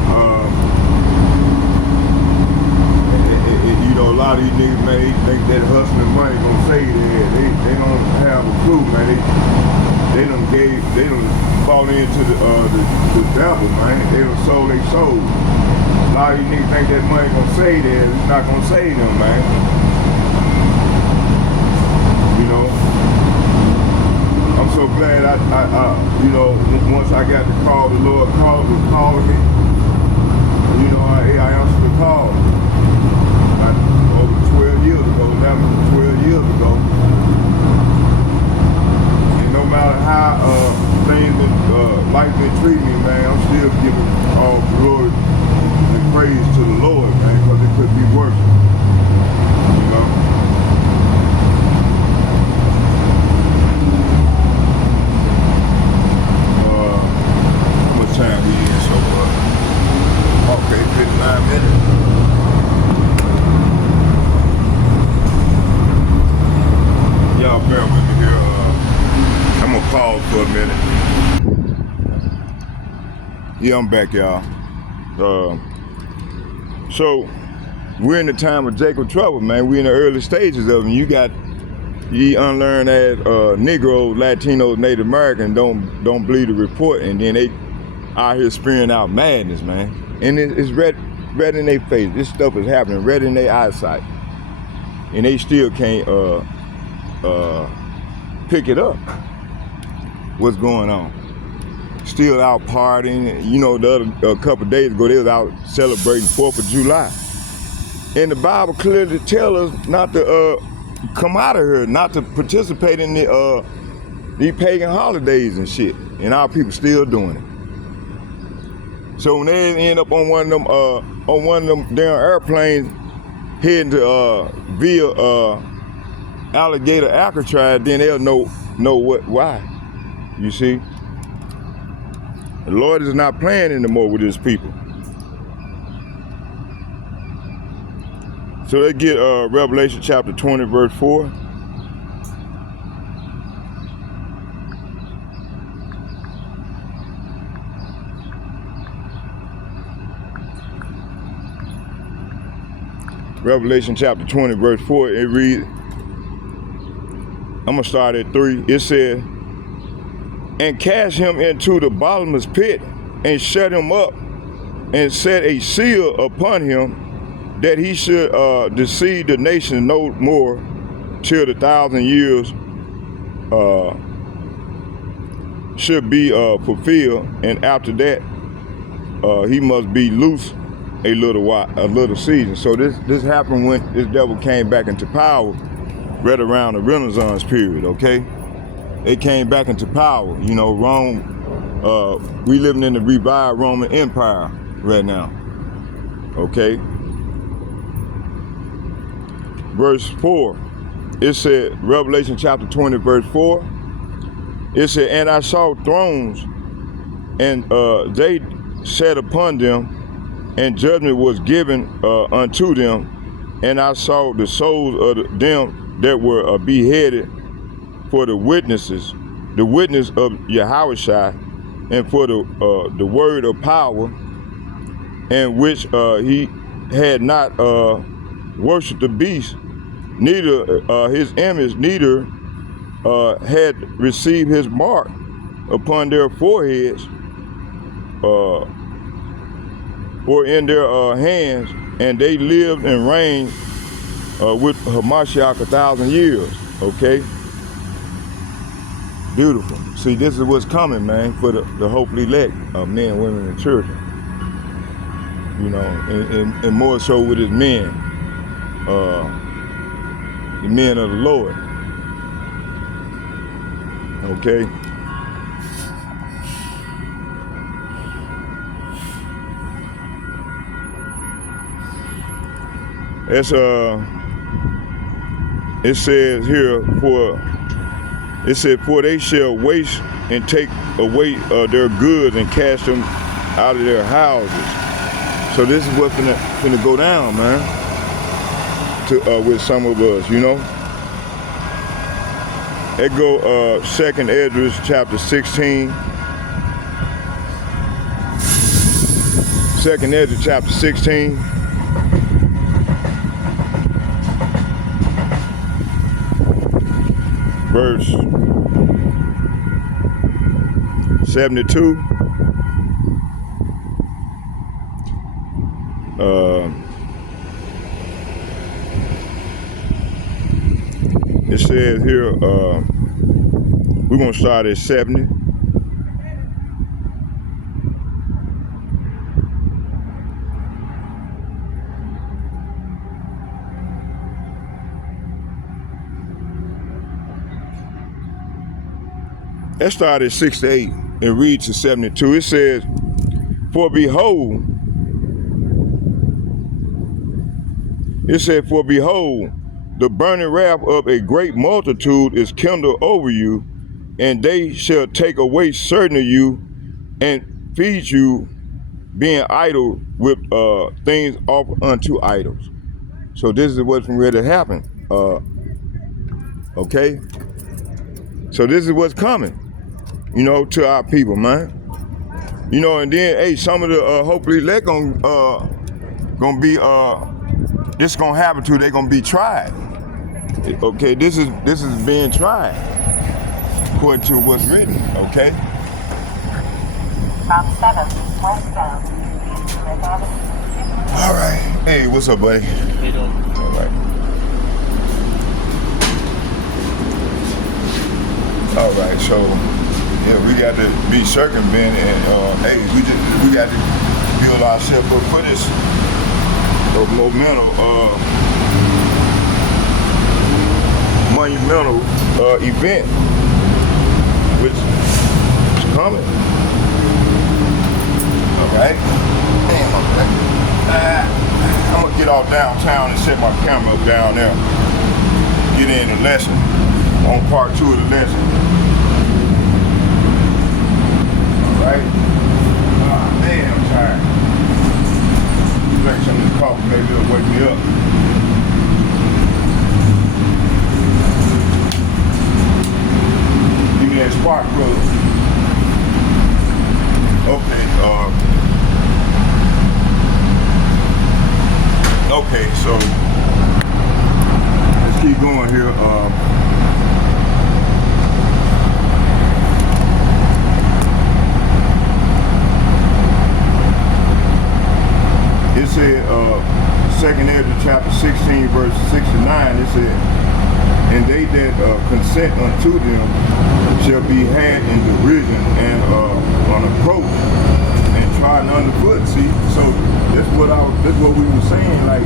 You know, a lot of these niggas, man, they think that hustling money gonna save their head. They don't have a clue, man. They done fall into the devil, man. They done sold their soul. A lot of these niggas think that money gonna save their head. It's not gonna save them, man. You know, I'm so glad I you know, once I got the call, the Lord was calling me. You know, I answered the call. Over 12 years ago, 12 years ago. And no matter how things in life been treating me, man, I'm still giving all glory and praise to the Lord, man, because it could be worse. You know. Time we in so far. Okay, 59 minutes. Y'all bear with me here. I'm gonna pause for a minute. Yeah, I'm back, y'all. So we're in the time of Jacob's trouble, man. We're in the early stages of it. You got you unlearned as Negro, Latino, Native American don't believe the report, and then they out here spewing out madness, man. And it's red in their face. This stuff is happening red in their eyesight. And they still can't pick it up. What's going on? Still out partying. You know, a couple of days ago, they was out celebrating 4th of July. And the Bible clearly tells us not to come out of here, not to participate in these pagan holidays and shit. And our people still doing it. So when they end up on one of them damn airplanes heading to via alligator Alcatraz, then they'll know why. You see, the Lord is not playing anymore with His people. So let's get Revelation chapter 20, verse 4. Revelation chapter 20, verse 4, it reads, I'm going to start at 3. It says, and cast him into the bottomless pit, and shut him up, and set a seal upon him, that he should deceive the nation no more till the 1,000 years should be fulfilled, and after that he must be loose a little while, a little season. So this happened when this devil came back into power, right around the Renaissance period. Okay, it came back into power. You know, Rome. We living in the revived Roman Empire right now. Okay. Verse 4. It said, Revelation chapter 20, verse 4. It said, and I saw thrones, and they sat upon them, and judgment was given unto them. And I saw the souls of them that were beheaded for the witness of Yahushua, and for the word of power, and which he had not worshipped the beast, neither his image, neither had received his mark upon their foreheads or in their hands, and they lived and reigned with Hamashiach 1,000 years. Okay, beautiful. See, this is what's coming, man, for the hopefully elect of men, women, and children. You know, and more so with his men, the men of the Lord. Okay. It's it says here, for they shall waste and take away their goods and cast them out of their houses. So this is what's gonna go down, man, with some of us, you know. It go 2nd Esdras chapter 16. 2nd Esdras chapter 16. Verse 72. It says here, we're going to start at 70. Let's start at 68 and read to 72. It says, for behold, the burning wrath of a great multitude is kindled over you, and they shall take away certain of you and feed you, being idle with things offered unto idols. So this is what's ready to happen. Okay? So this is what's coming, you know, to our people, man. You know, and then, hey, some of the hopefully they're gonna be this is gonna happen to. They're gonna be tried. Okay, this is being tried according to what's written. Okay. Route 7, westbound. All right. Hey, what's up, buddy? Hey, doing? All right. All right. So, yeah, we got to be circumvented, and hey, we got to build ourselves up for this monumental event, which is coming. All right. Damn, I'm gonna get off downtown and set my camera up down there. Get in the lesson on part 2 of the lesson. All right. Man, I'm tired. Drink some of this coffee, maybe it'll wake me up. Give me that spark plug. Okay, so down here. It said, second Ezra chapter 16, verse 69, it said, and they that consent unto them shall be had in derision and on approach and trodden underfoot. See, so that's what we were saying. Like,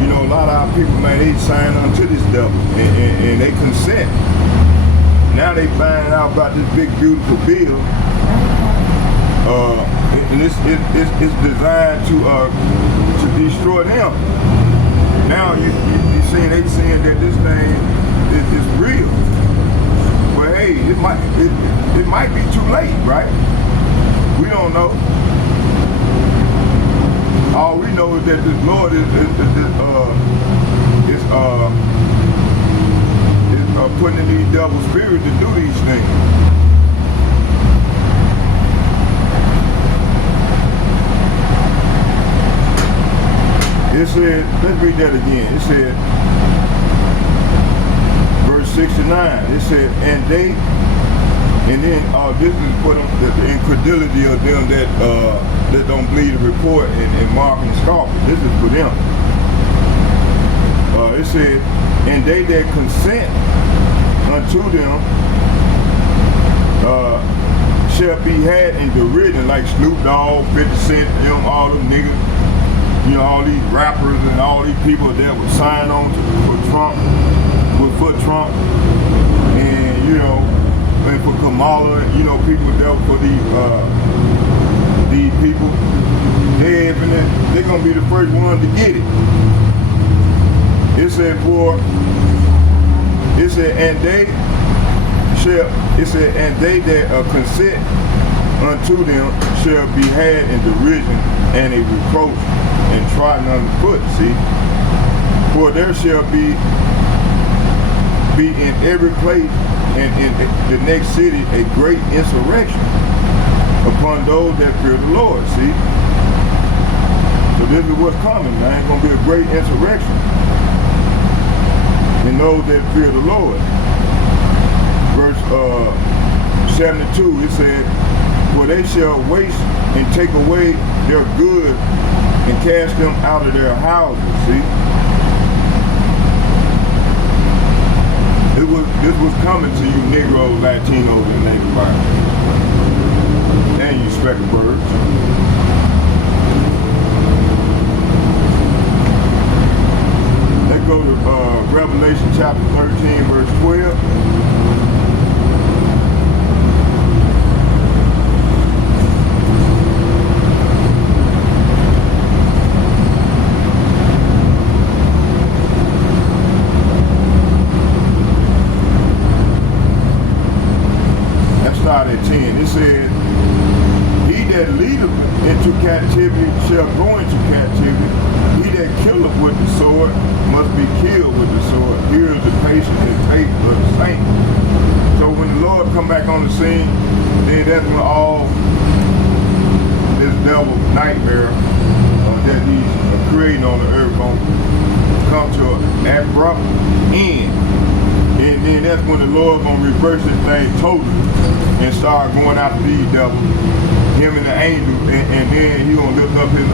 you know, a lot of our people, man, they sign unto this devil and they consent. Now they finding out about this big beautiful bill. And it's designed to destroy them. Now you see they saying that this thing is real. But hey, it might be too late, right? We don't know. All we know is that the Lord is putting in these devil spirits to do these things. It said, let's read that again. It said, verse 69, it said, and then this is for them, the incredulity of them that don't believe the report and mark and scoff. This is for them. It said, and they that consent unto them shall be had in derision, like Snoop Dogg, 50 Cent, them, all them niggas. You know, all these rappers and all these people that would sign on for Trump, for Trump, and you know, and for Kamala, you know, people that were for these people. They're gonna be the first one to get it. It said, and they that consent unto them shall be had in derision and a reproach and trodden underfoot. See, for there shall be in every place and in the next city a great insurrection upon those that fear the Lord. See, so this is what's coming, man. It's gonna be a great insurrection in those that fear the Lord. Verse 72, it said, for they shall waste and take away their goods and cast them out of their houses. See, this was coming to you Negroes, Latinos, and Native Americans, and you speckled birds. Let's go to Revelation chapter 13, verse 12. At 10, it said, he that leadeth into captivity shall go into captivity. He that killeth with the sword must be killed with the sword. Here is the patience and faith of the saints. So when the Lord come back on the scene, then that's when all this devil nightmare that he's creating on the earth gonna come to an abrupt end. And then that's when the Lord gonna reverse this thing totally and start going after these devils, him and the angels, and then he gonna lift up his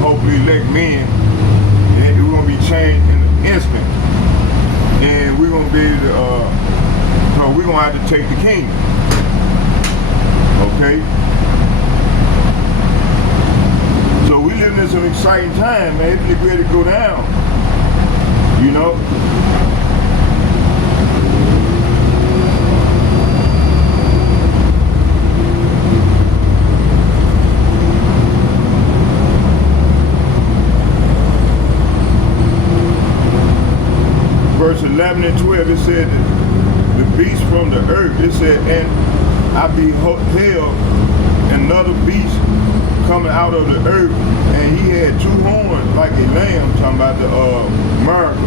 hopefully elect men, and we're gonna be changed in an instant. And we're gonna be able to, so we're gonna have to take the kingdom. Okay? So we living in some exciting time, man. It's ready to go down. You know? Verse 11 and 12, it said, the beast from the earth, it said, and I beheld another beast coming out of the earth, and he had two horns like a lamb, talking about the America,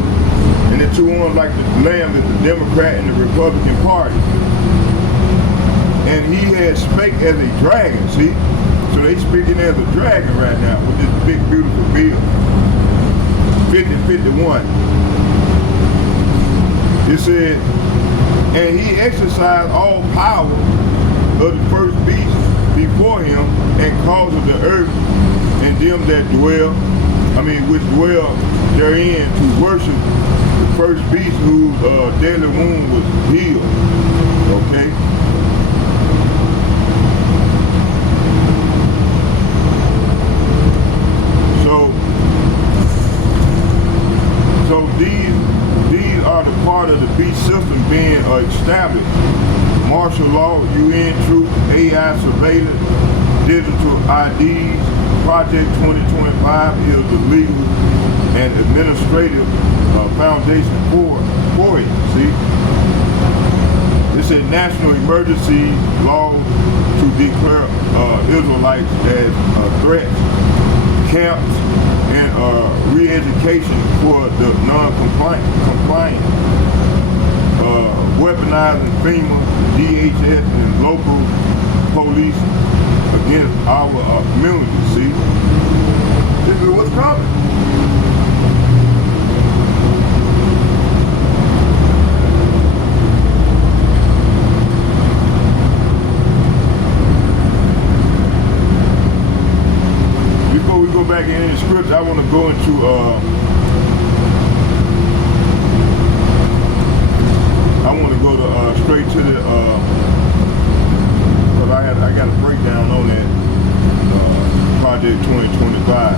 and the two horns like the lamb is the Democrat and the Republican Party. And he had spake as a dragon, see? So they speaking as a dragon right now with this big beautiful bill. 50-51. It said, and he exercised all power of the first beast before him, and caused the earth and them that which dwell therein, to worship the first beast whose deadly wound was healed. Okay. So these are the part of the beast system being established. Martial law, UN truth, AI surveillance, digital IDs. Project 2025 is the legal and administrative foundation for it. See, it's a national emergency law to declare Israelites as threats, camps, and re-education for the non-compliant, weaponizing FEMA, DHS, and local police against our community. See, this is what's coming. Before we go back in the scripture, I want to go into straight to the because I got a breakdown on that Project 2025.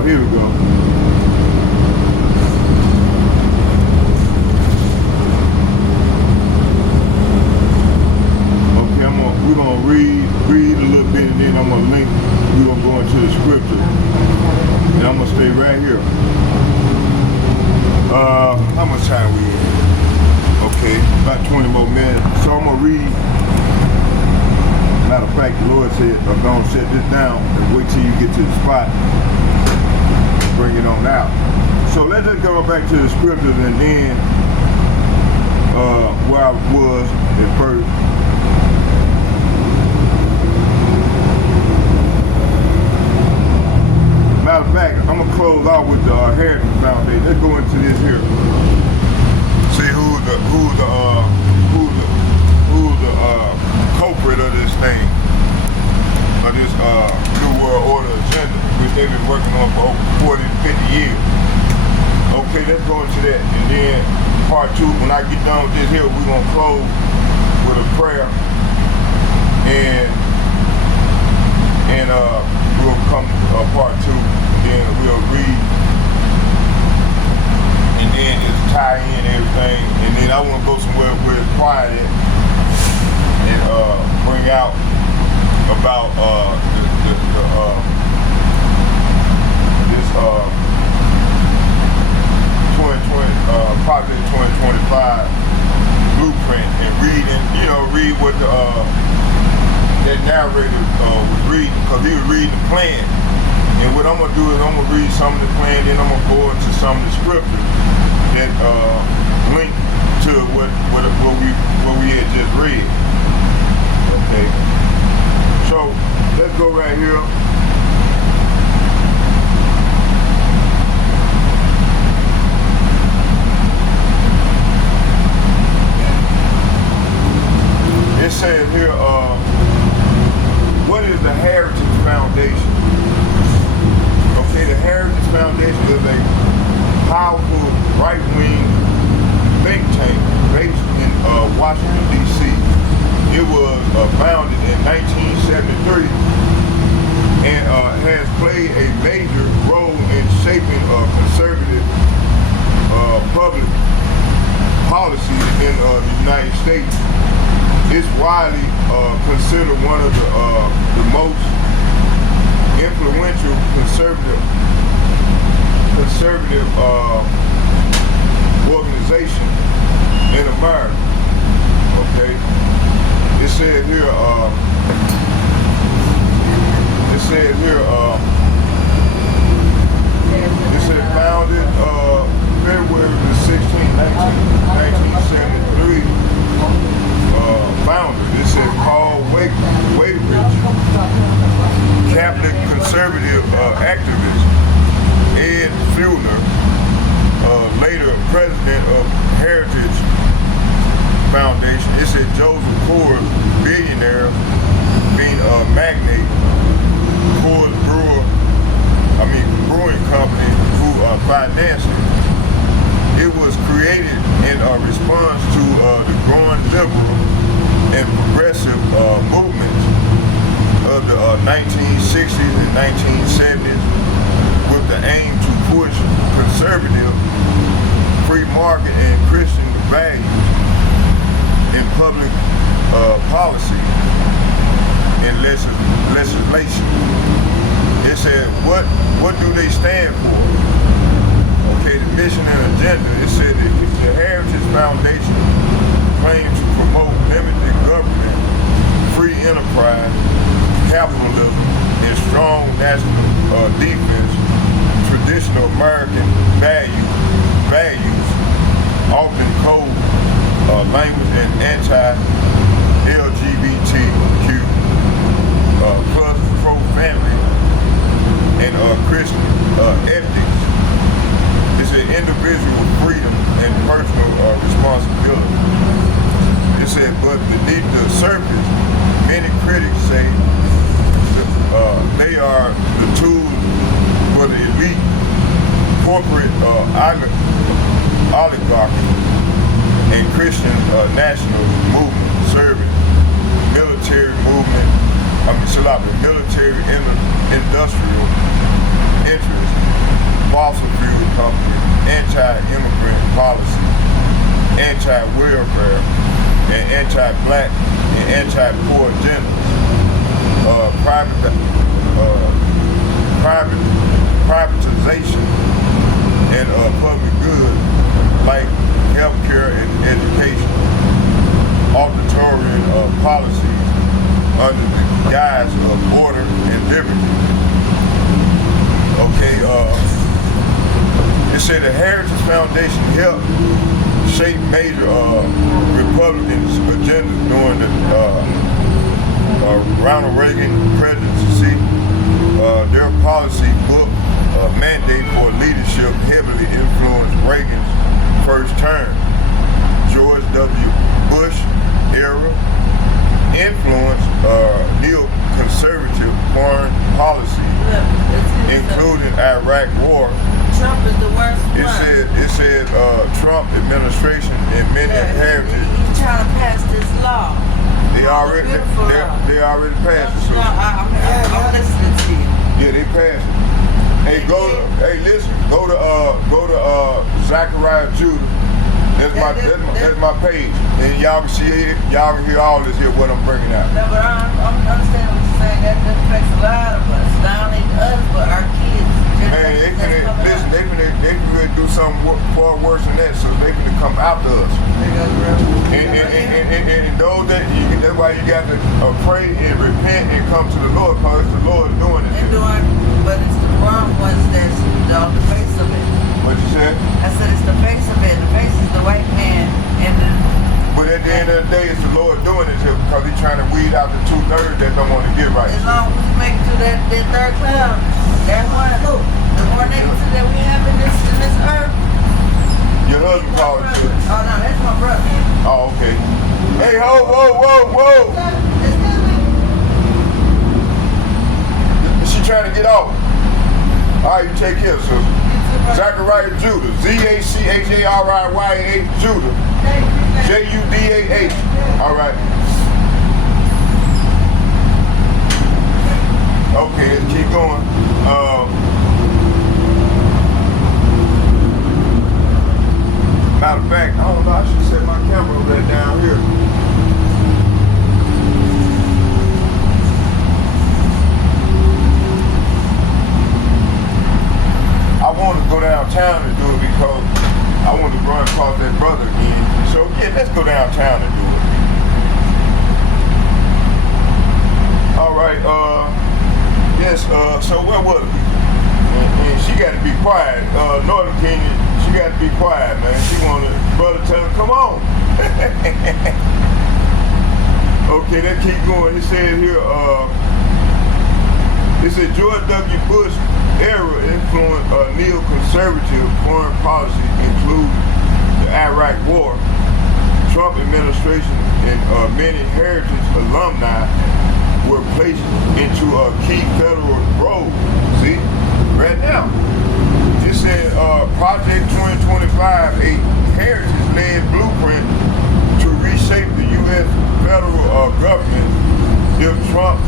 Here we go. Okay, we're gonna read a little bit, and then I'm gonna link. We're gonna go into the scripture, and I'm gonna stay right here. How much time we in? Okay, about 20 more minutes. So I'm gonna read. Matter of fact, the Lord said, I'm gonna set this down and wait till you get to the spot. Bring it on out. So let's just go back to the scriptures, and then where I was at first. Matter of fact, I'm gonna close out with the Heritage Foundation. Let's go into this here. See who's the culprit of this thing, of this New World Order agenda, which they've been working on for over 40 to 50 years. Okay, let's go into that. And then part two, when I get done with this here, we're going to close with a prayer. And we'll come part two, then we'll read. And then just tie in everything. And then I want to go somewhere where it's quiet at and bring out about this 2020 Project 2025 blueprint, and read what that narrator was reading, because he was reading the plan. And what I'm gonna do is I'm gonna read some of the plan, then I'm gonna go into some of the scriptures that link to what we had just read. Okay. So let's go right here. It says here, what is the Heritage Foundation? Okay, the Heritage Foundation is a powerful right-wing think tank based in Washington, D.C. It was founded in 1973 and has played a major role in shaping conservative public policy in the United States. It's widely considered one of the most influential conservative organization in America. said here, it said here, it said founded February the 16th, 1973. Founder. It said Paul Waitridge, Catholic conservative activist. Ed Fuller, later president of Heritage Foundation. It said Joseph Coors, billionaire, being a magnate, Coors Brewing Company, who financing. It was created in response to the growing liberal and progressive movements of the 1960s and 1970s, with the aim to push conservative, free market and Christian values in public policy and legislation. It said, what do they stand for? Okay, the mission and agenda. It said that the Heritage Foundation claims to promote limited government, free enterprise, capitalism, and strong national defense, traditional American values, often code language, and anti-LGBTQ plus pro-family and Christian ethics. It's an individual freedom and personal responsibility. It said, but beneath the surface, many critics say they are the tools for the elite corporate oligarchy and Christian national movement, serving military movement, military industrial interests, fossil fuel companies, anti-immigrant policy, anti-welfare, and anti-black and anti-poor agendas, privatization and public goods like healthcare and education, authoritarian policies under the guise of order and liberty. Okay, it said the Heritage Foundation helped shape major Republicans' agendas during the Ronald Reagan presidency. Their policy book mandate for leadership heavily influenced Reagan's first term. George W. Bush era influenced neo-conservative foreign policy, including Iraq War. Trump is the worst one. It said Trump administration and many heritage. He's trying to pass this law. They already passed it. So, I'm listening to you. yeah, they passed it. Hey, listen, go to Zachariah Judah. That's my page, and y'all can see it. Y'all can hear all this here. What I'm bringing out. No, but I'm understanding what you're saying. That affects a lot of us. Not only us, but our kids. Man, they finna do something far worse than that, so they finna come after us. And those that's why you got to pray and repent and come to the Lord, because it's the Lord doing it. But it's the wrong ones that's on the face of it. What you said? I said it's the face of it. The face is the white man, and But at the end of the day, it's the Lord doing it because He's trying to weed out the 2/3 that don't want to get right. as long as we make it to that third cloud, that one, the more negative that we have in this earth. Your husband called you. Oh no, that's my brother. Oh, okay. Hey, whoa. Is she trying to get off? All right, you take care, sister. Zachariah Judah, Zachariah Judah, Judah. All right. Okay, let's keep going. Matter of fact, I don't know, I should set my camera right down here. I want to go downtown and do it because I want to run across that brother again. So yeah, let's go downtown and do it. right. Yes. So where was we? And she got to be quiet. Northern Kenya, she got to be quiet, man. She wanted brother tell her, come on. Okay, let's keep going. It says here, it said George W. Bush era influenced neoconservative foreign policy, including the Iraq War. Trump administration and many heritage alumni were placed into key federal roles. See, right now, it said Project 2025, a heritage-led blueprint to reshape the U.S. federal government if Trump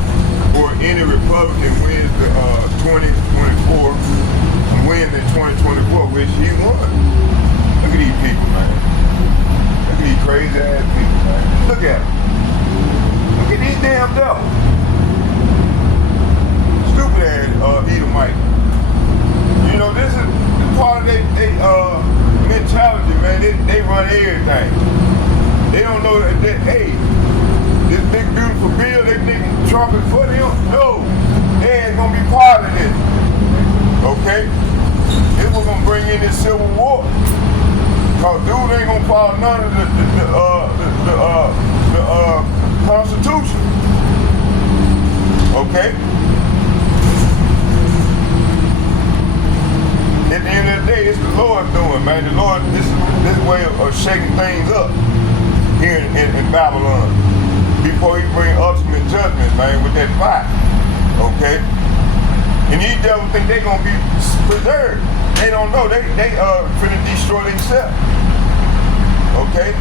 or any Republican wins the 2024, wins in 2024, which he won. Look at these people, man. Look at these crazy ass people, man. Look at them. Look at these damn devils. Stupid ass Edomite. You know, this is part of their mentality, man. They run everything. They don't know that, hey, this big beautiful bill, they think Trump is for them. No, they ain't gonna be part of this. Okay? This was gonna bring in this civil war. Cause dude ain't gonna follow none of the Constitution. Okay? At the end of the day, it's the Lord doing, man. The Lord, this way of shaking things up here in Babylon before he bring ultimate judgment, man, with that fire. Okay? And these devils think they gonna be preserved. They don't know. They finna destroy themselves. Okay?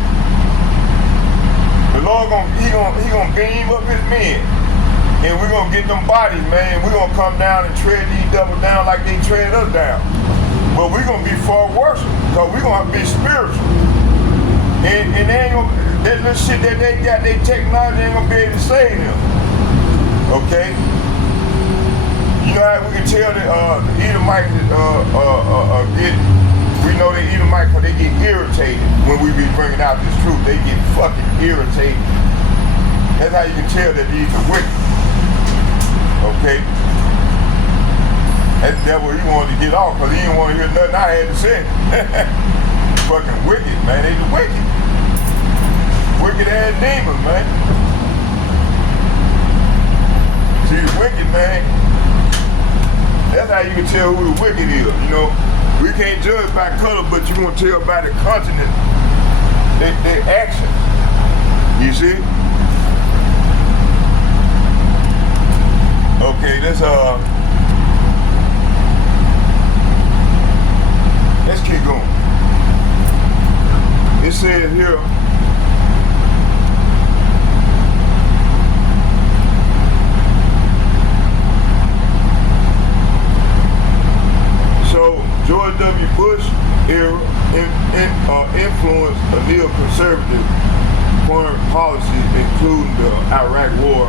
The Lord he gonna beam up his men. And we're gonna get them bodies, man. We're gonna come down and tread these devils down like they tread us down. But we're gonna be far worse, because we're gonna be spiritual. And they ain't gonna, that little shit that they got, they technology ain't gonna be able to save them. Okay? You know how we can tell that the Edomites we know they Edomites because they get irritated when we be bringing out this truth. They get fucking irritated. That's how you can tell that these are wicked. Okay? That devil, he wanted to get off because he didn't want to hear nothing I had to say. Fucking wicked, man. They the wicked. Wicked ass demons, man. See, the wicked, man. That's how you can tell who the wicked is, you know. We can't judge by color, but you want to tell by the continent, their actions. You see? Okay, let's keep going. It says here, so George W. Bush era influenced a neoconservative foreign policy, including the Iraq War.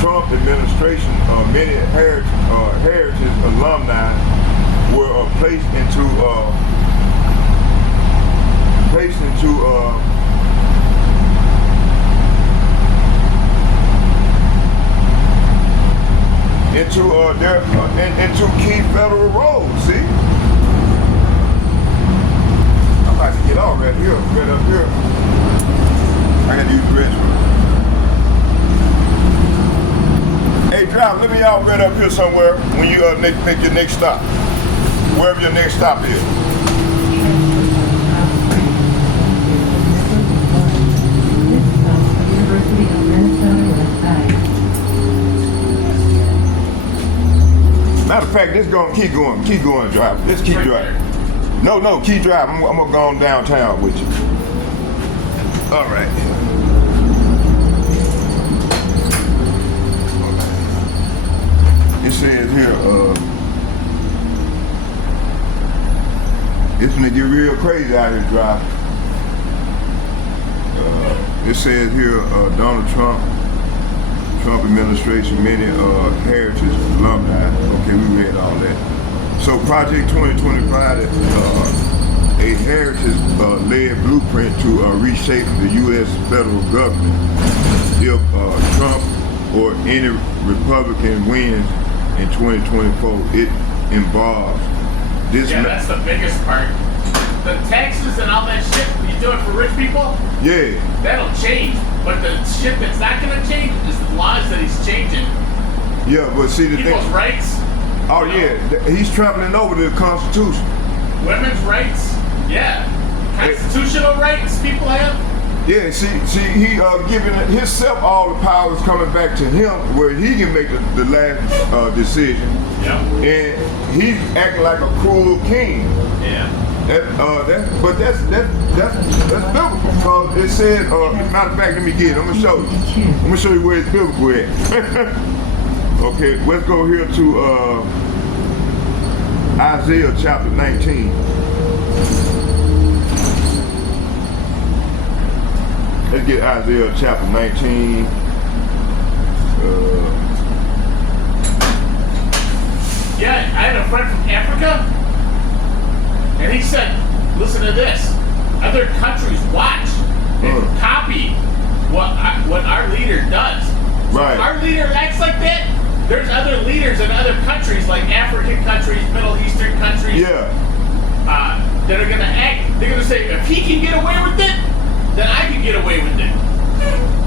Trump administration, many heritage alumni were placed into into key federal roles. See, I'm about to get off right here, right up here. I gotta use the restroom. Hey, drive, let me out right up here somewhere when you make your next stop. Wherever your next stop is. Matter of fact, this gonna keep going, drive. Let's keep driving. No, keep driving. I'm gonna go on downtown with you. All right. It says here, it's gonna get real crazy out here driving. It says here, Donald Trump administration, many heritage alumni. Okay, we read all that. So Project 2025 is a heritage-led blueprint to reshape the U.S. federal government if Trump or any Republican wins in 2024, it involves this. Yeah, that's the biggest part. The taxes and all that shit you do it for rich people, Yeah, that'll change. But the shit that's not gonna change is the laws that he's changing. yeah, but see the People's thing. rights, Oh yeah, he's trampling over the Constitution. women's rights, yeah. Constitutional rights people have. Yeah, see, he giving himself all the powers coming back to him, where he can make the last decision, Yeah. and he's acting like a cruel king. Yeah. But that's biblical, because it said. Matter of fact, let me get it. I'm gonna show you. I'm gonna show you where it's biblical at. Okay, let's go here to Isaiah chapter 19. Let's get Isaiah chapter 19. Yeah, I had a friend from Africa, and he said, listen to this. Other countries watch and copy what our leader does. So Right. if our leader acts like that, there's other leaders in other countries, like African countries, Middle Eastern countries, Yeah, that are going to act. They're going to say, if he can get away with it, then I can get away with it.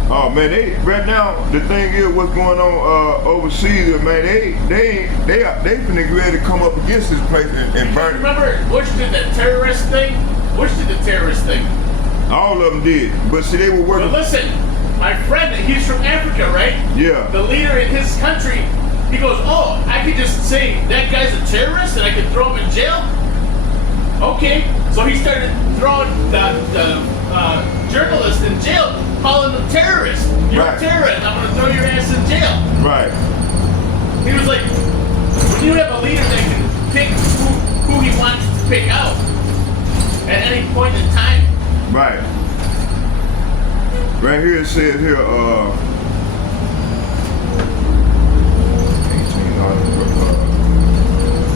oh man, right now the thing is what's going on overseas, man. They finna get ready to come up against this place and burn it. Remember Bush did that terrorist thing? Bush did the terrorist thing. All of them did, but see they were But working. listen, my friend, he's from Africa, right? Yeah, The leader in his country, he goes, oh, I could just say that guy's a terrorist and I could throw him in jail? Okay, so he started throwing the journalist in jail, calling him terrorist. You're Right. a terrorist, I'm gonna throw your ass in jail. right. He was like, when you have a leader that can pick who he wants to pick out at any point in time. Right. Right here it says here,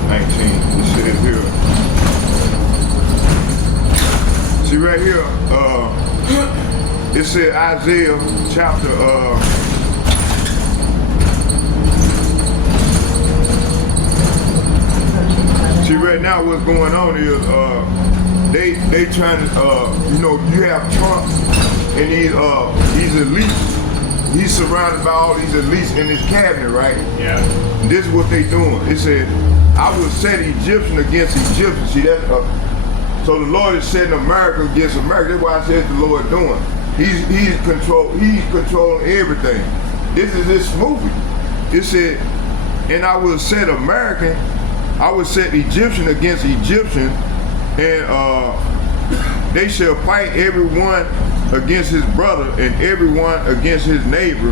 19, it says here. See right here, it said Isaiah chapter, see right now what's going on is, they trying to, you have Trump and these elites. He's surrounded by all these elites in his cabinet, right? Yeah. This is what they doing. It said, I will set Egyptian against Egyptian. See that? So the Lord is setting America against America. That's why I said the Lord doing. He's controlling everything. This is this movie. It said, and I will set I will set Egyptian against Egyptian, and they shall fight everyone against his brother and everyone against his neighbor,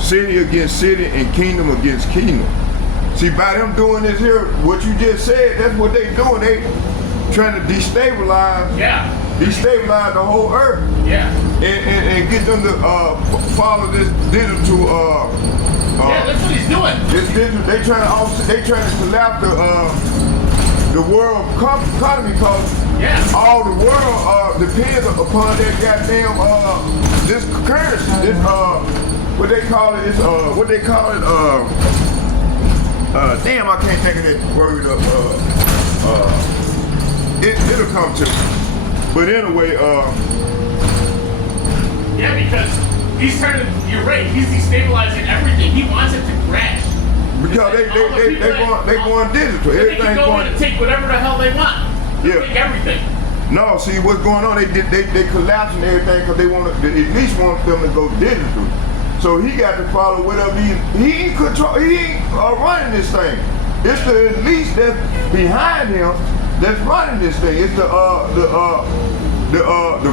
city against city and kingdom against kingdom. See, by them doing this here, what you just said, that's what they doing. They trying to destabilize the whole earth. Yeah. And get them to follow this digital. Yeah, that's what he's doing. This digital. They trying to collapse the world economy, because all the world depends upon that goddamn this currency. This what they call it? Damn, I can't think of that word. It'll come to me. But anyway, Yeah, because he's turning, you're right, he's destabilizing everything. He wants it to crash. because they going digital. They Everything can go in going. and take whatever the hell they want. They'll Yeah. take everything. No, see what's going on. They collapsing everything because they want to, at least want them to go digital. So he got to follow whatever he ain't control. He ain't running this thing. It's the elites that's behind him that's running this thing. It's the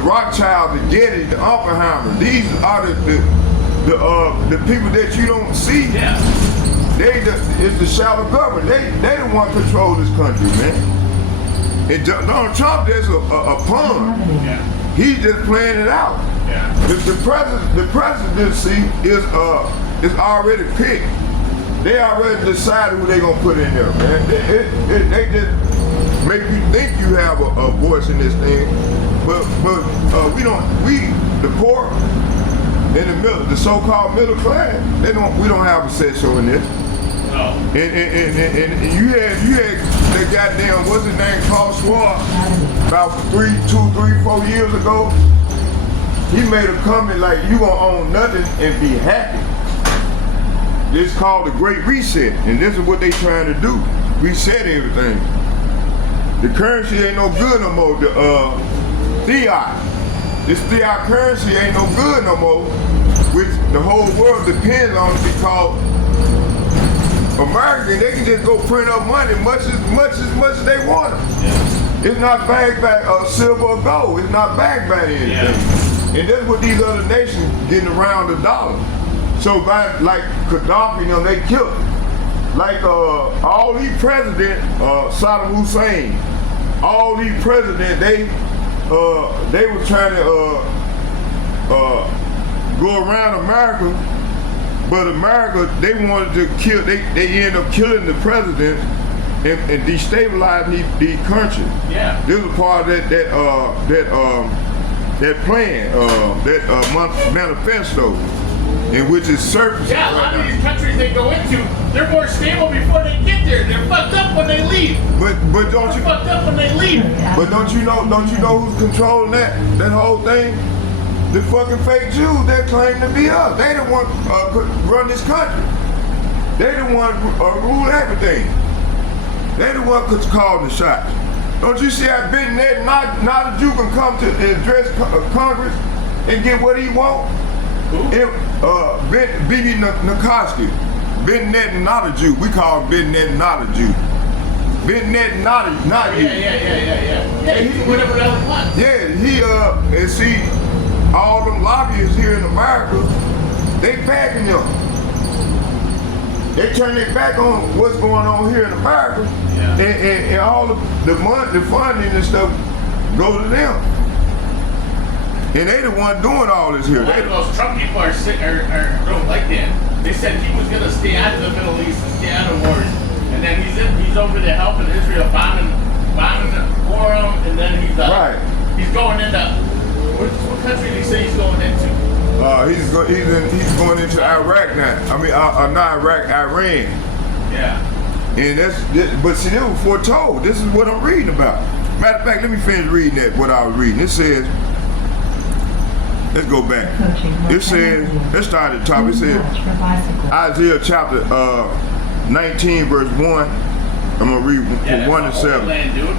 Rothschild, the Getty, the Oppenheimer. These are the people that you don't see. Yeah. It's the shadow government. They the one control this country, man. And Donald Trump is a pawn. Yeah. He's just playing it out. Yeah. The presidency is already picked. They already decided who they gonna put in there, man. They just make you think you have a voice in this thing, but the poor, in the middle, the so-called middle class, we don't have a set show in this. No. And you had that goddamn, what's his name, Klaus Schwab, about 4 years ago. He made a comment like, you gonna own nothing and be happy. This is called the Great Reset, and this is what they trying to do. Reset everything. The currency ain't no good no more. The fiat. This fiat currency ain't no good no more, which the whole world depends on because American, they can just go print up money much as they want it. Yeah. It's not backed by silver or gold. It's not backed by anything. Yeah. And that's what these other nations getting around the dollar. So by like Gaddafi, they killed him. Like all these presidents, Saddam Hussein, all these presidents, they were trying to go around America. But America, they wanted to kill, they ended up killing the president and destabilizing the country. Yeah. This was part of that plan, that manifesto, in which is surfacing. Yeah, a lot of these countries they go into, they're more stable before they get there. They're fucked up when they leave. But don't you fucked up when they leave? But don't you know who's controlling that whole thing? The fucking fake Jews that claim to be us. They the one run this country. They the one rule everything. They the one calling the shots. Don't you see how Beutiful not a Jew can come to address Congress and get what he want? Bibi Nikoski. Beutiful not a Jew. We call Beutiful not a Jew. Beutiful not you. Yeah, he can whatever else he wants. Yeah, and see, all them lobbyists here in America, they backing them. They turn their back on what's going on here in America, and all the money, the funding and stuff go to them. And they the one doing all this here. Those Trump people are don't like that. They said he was gonna stay out of the Middle East and stay out of wars, and then he's over there helping Israel bombing for them, and then he's going into. What country did he say he's going into? He's going into Iraq now. I mean, not Iraq, Iran. Yeah. And but see, that was foretold. This is what I'm reading about. Matter of fact, let me finish reading what I was reading. It says, let's go back. It says, let's start at the top. It says, Isaiah chapter 19, verse 1. I'm going to read from 1 to 7. Land, dude.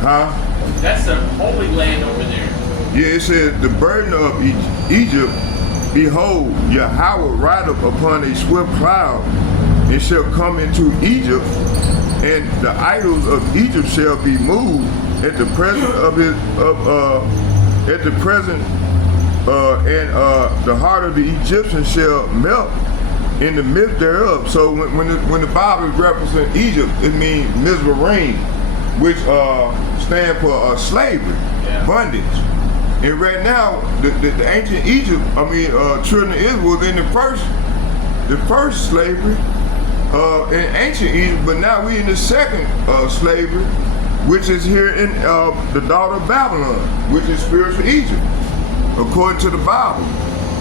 Huh? That's the Holy Land over there. Yeah, it says, the burden of Egypt, behold, Yahweh rideth upon a swift cloud, and shall come into Egypt, and the idols of Egypt shall be moved at the presence and the heart of the Egyptians shall melt in the midst thereof. So when the Bible is referencing Egypt, it means Mizraim, which stand for slavery, bondage. And right now, the ancient Egypt, children of Israel was in the first slavery in ancient Egypt, but now we in the second slavery, which is here in the daughter of Babylon, which is spiritual Egypt, according to the Bible.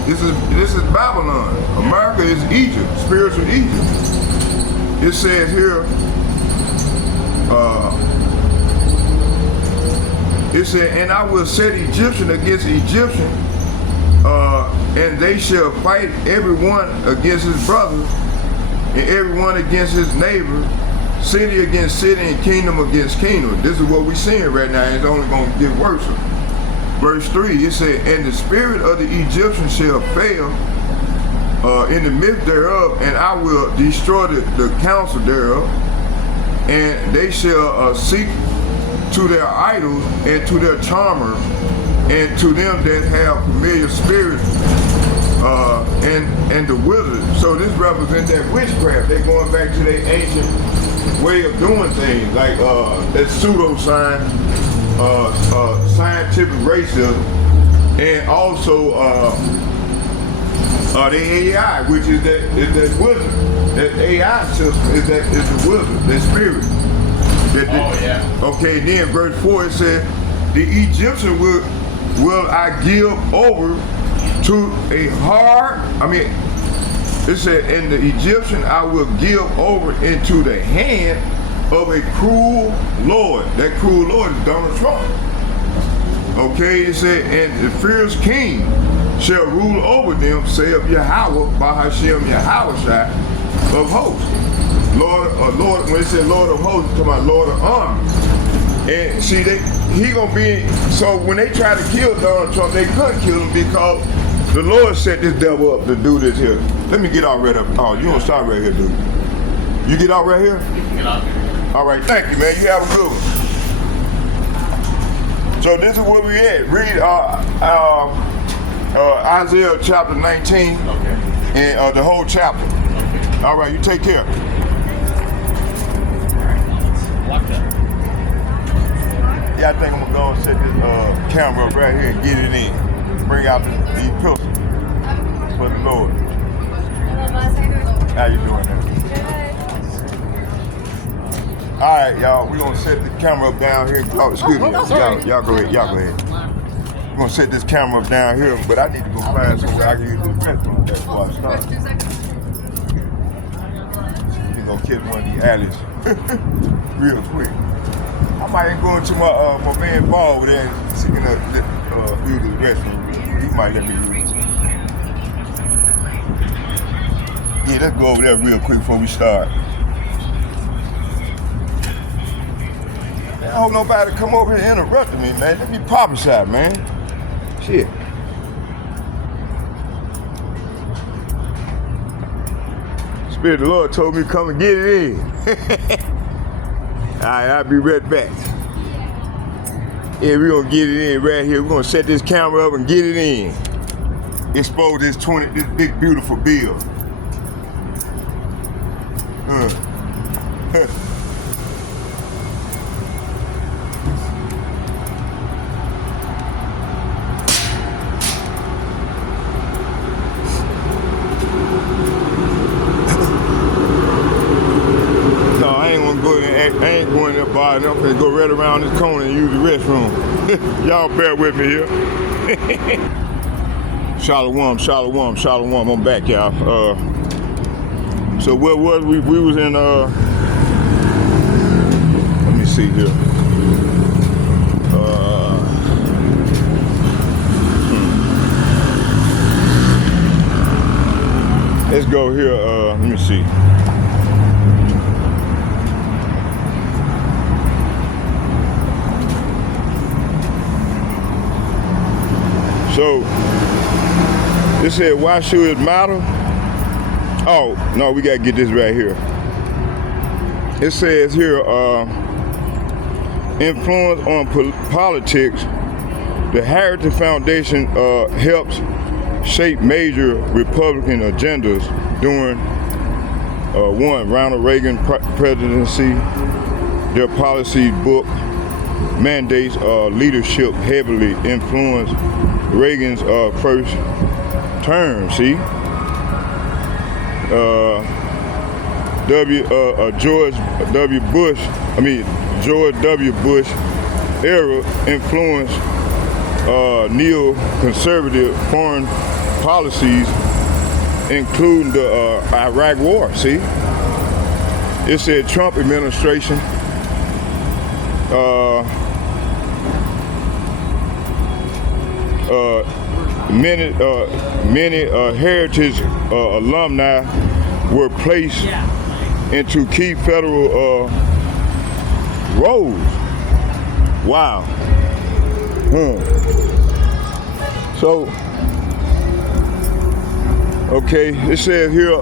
This is Babylon. America is Egypt, spiritual Egypt. It says here, it said, and I will set Egyptian against Egyptian, and they shall fight everyone against his brother, and everyone against his neighbor, city against city, and kingdom against kingdom. This is what we're seeing right now, and it's only going to get worse. Verse 3, it said, and the spirit of the Egyptian shall fail in the midst thereof, and I will destroy the counsel thereof, and they shall seek to their idols and to their charmer and to them that have familiar spirits and the wizards. So this represents that witchcraft. They're going back to their ancient way of doing things, like that pseudoscience, scientific racism, and also the AI, which is that wizard. That AI system is the wizard, that spirit. Okay, then verse 4 it said, the Egyptian will I give over To a hard, it said, and the Egyptian I will give over into the hand of a cruel Lord. That cruel Lord is Donald Trump. Okay, it said, and the fierce king shall rule over them, say of Yahweh, Bahashem Yahushai of hosts. Lord, when it said Lord of hosts, it's talking about Lord of armies. And see, he gonna be, so when they try to kill Donald Trump, they couldn't kill him because the Lord set this devil up to do this here. Let me get out right up. Oh, you don't start right here, dude. You get out right here? Get out. All right, thank you, man. You have a good one. So this is where we at. Read Isaiah chapter 19 and the whole chapter. Okay. All right, you take care. Lock that. Yeah, I think I'm gonna go and set this camera up right here and get it in. Bring out these pistols for the Lord. How you doing there? All right, y'all. We're gonna set the camera up down here. Oh, excuse me. Y'all go ahead. We're gonna set this camera up down here, but I need to go find somewhere I can use the restroom before I start. We're gonna catch one of these alleys real quick. I might go into my man Ball over there and see if he can use the restroom. He might let me use it. Yeah, let's go over there real quick before we start. I hope nobody come over here and interrupt me, man. Let me pop a shot, man. Shit. Spirit of the Lord told me to come and get it in. All right, I'll be right back. Yeah, we're gonna get it in right here. We're gonna set this camera up and get it in. Expose this big beautiful bill. I ain't going there by enough to go right around this corner and use the restroom. Y'all bear with me here. Shalom. I'm back, y'all. So where was we? We was in, let me see here. Let's go here, let me see. So, it said, why should it matter? Oh, no, we gotta get this right here. It says here, influence on politics. The Heritage Foundation helps shape major Republican agendas during Ronald Reagan presidency. Their policy book mandates leadership heavily influenced Reagan's first term. See, George W. Bush era influenced neo-conservative foreign policies, including the Iraq War. See, it said Trump administration many heritage alumni were placed into key federal roles. Wow. So, okay, it says here,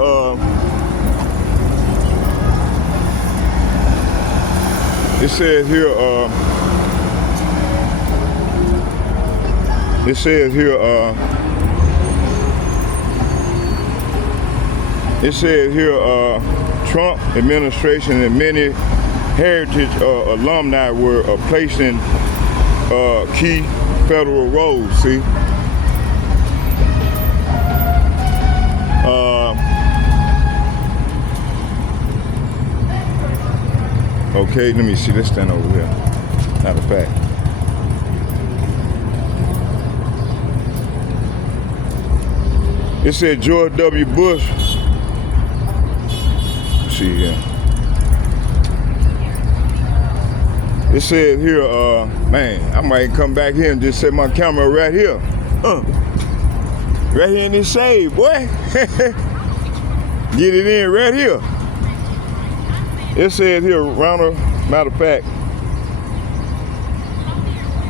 Trump administration and many heritage alumni were placed in key federal roles. See, okay, let me see. Let's stand over here. Matter of fact. It said George W. Bush. Let's see here. It said here, man, I might come back here and just set my camera right here. Right here in this shade, boy. Get it in right here. It says here, matter of fact.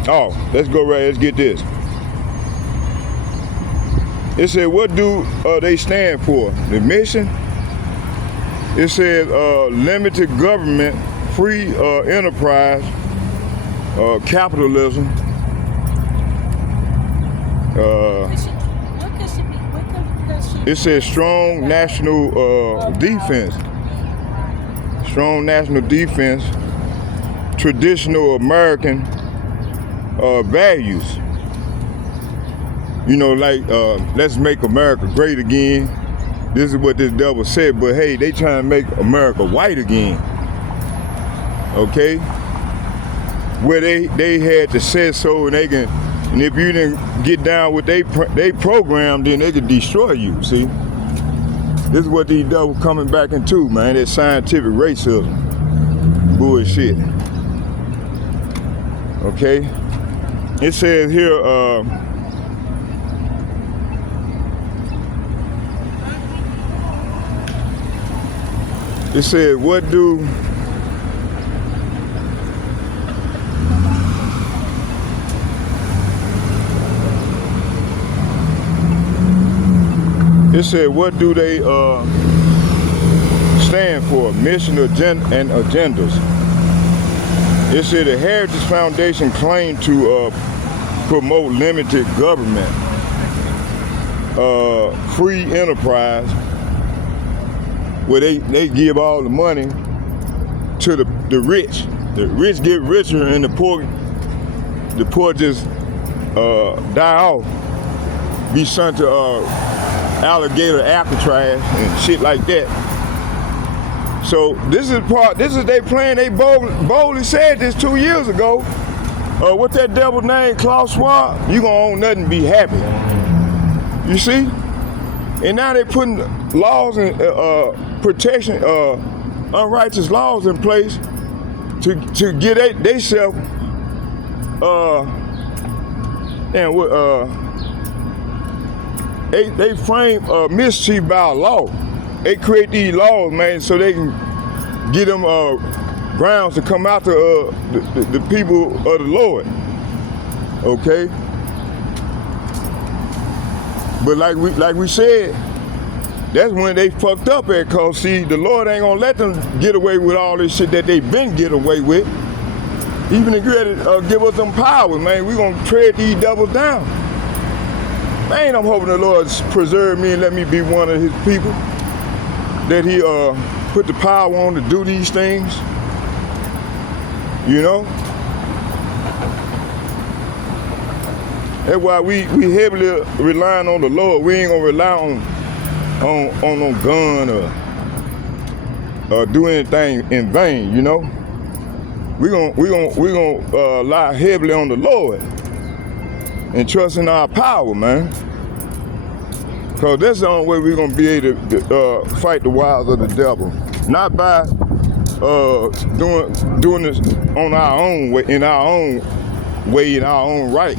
Oh, let's go right, let's get this. It said, what do they stand for? The mission? It says limited government, free enterprise, capitalism, it says strong national defense. Strong national defense, traditional American values. You know, like, let's make America great again. This is what this devil said, but hey, they trying to make America white again. Okay? Where they had to say so, and they can, and if you didn't get down with they program, then they could destroy you, see? This is what these devils coming back into, man, that scientific racism. Bullshit. Okay? It says here, it said, what do they stand for? Mission, agenda, and agendas. It said the Heritage Foundation claimed to promote limited government, free enterprise, where they give all the money to the rich. The rich get richer and the poor just die off, be sent to alligator Alcatraz and shit like that. So this is their plan. They boldly said this 2 years ago. What's that devil name, Klaus Schwab? You gonna own nothing and be happy. You see? And now they putting laws and protection, unrighteous laws in place to get theyself they frame mischief by law. They create these laws, man, so they can get them grounds to come out to the people of the Lord. Okay? But like we said, that's when they fucked up at, cause see, the Lord ain't gonna let them get away with all this shit that they've been get away with. Even if you give us some power, man, we gonna tread these devils down. Man, I'm hoping the Lord preserve me and let me be one of his people, that he put the power on to do these things, you know? That's why we heavily relying on the Lord. We ain't gonna rely on no gun or do anything in vain, you know? We gonna rely heavily on the Lord and trust in our power, man. Cause that's the only way we're gonna be able to fight the wiles of the devil. Not by doing this on our own way, in our own way, in our own right.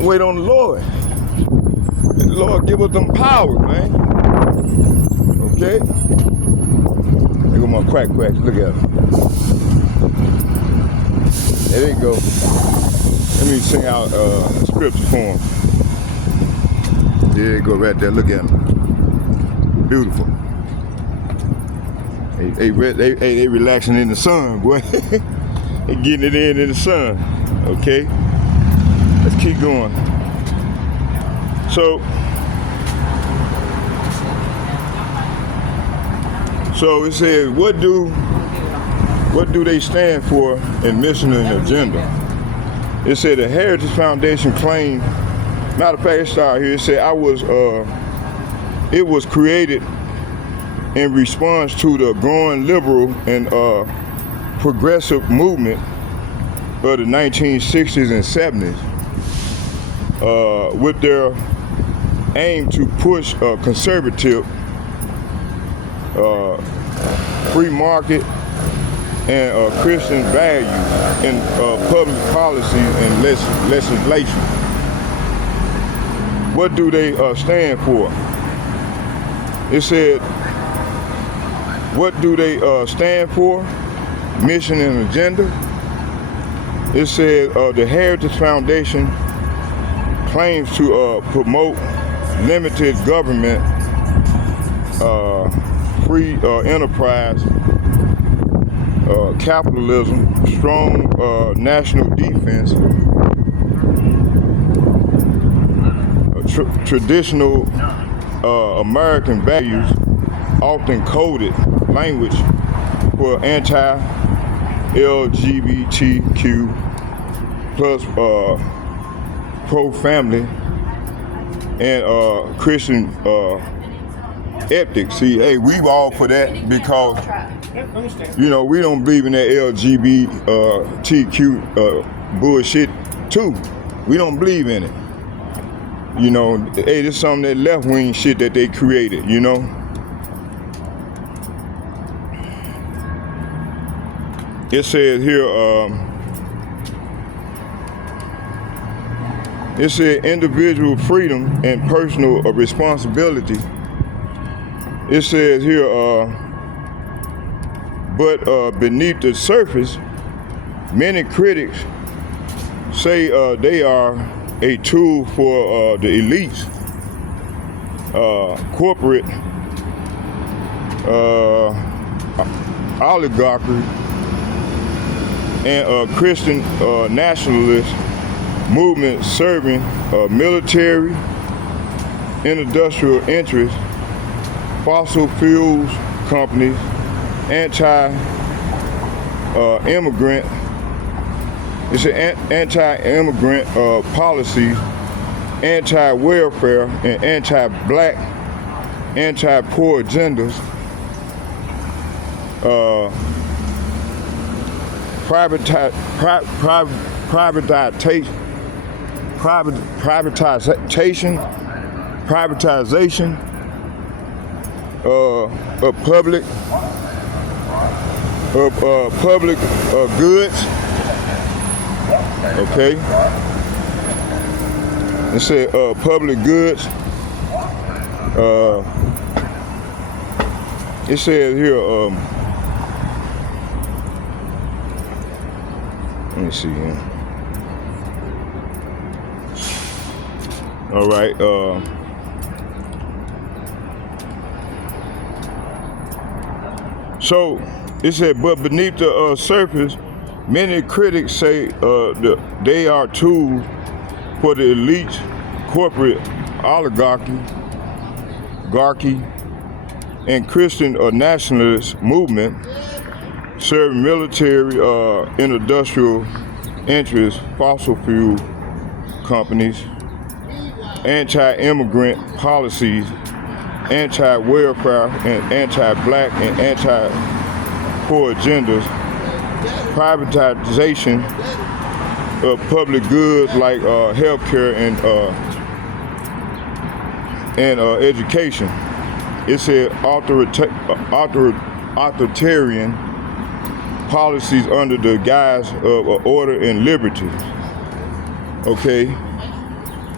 Wait on the Lord. And the Lord give us them powers, man. Okay? Look at my crack. Look at them. There they go. Let me sing out scripture for them. There you go, right there. Look at them. Beautiful. They relaxing in the sun, boy. They getting it in the sun. Okay. Let's keep going. So it says, what do they stand for in mission and agenda? It said the Heritage Foundation claimed, matter of fact, it started here, it said it was created in response to the growing liberal and progressive movement of the 1960s and 70s. With their aim to push conservative, free market, and Christian values in public policies and legislation. What do they stand for? It said, what do they stand for? Mission and agenda. It said the Heritage Foundation claims to promote limited government, free enterprise, capitalism, strong national defense, traditional American values, often coded language for anti-LGBTQ plus pro-family and Christian ethics. See, hey, we all for that because, you know, we don't believe in that LGBTQ bullshit too. We don't believe in it. You know, hey, this is some of that left-wing shit that they created, you know. It says here, it said individual freedom and personal responsibility. It says here, but beneath the surface, many critics say they are a tool for the elites, corporate oligarchy, and Christian nationalist movement serving military, industrial interests, fossil fuels companies, anti-immigrant. It's an anti-immigrant policies, anti-welfare, and anti-black, anti-poor agendas. Privatization of public goods. Okay. It said public goods. It says here. Let me see here. All right. So it said, but beneath the surface, many critics say they are tools for the elite corporate oligarchy, and Christian nationalist movement, serving military, industrial interests, fossil fuel companies, anti-immigrant policies, anti-welfare, and anti-black and anti-poor agendas, privatization of public goods like healthcare and education. It said authoritarian policies under the guise of order and liberty. Okay.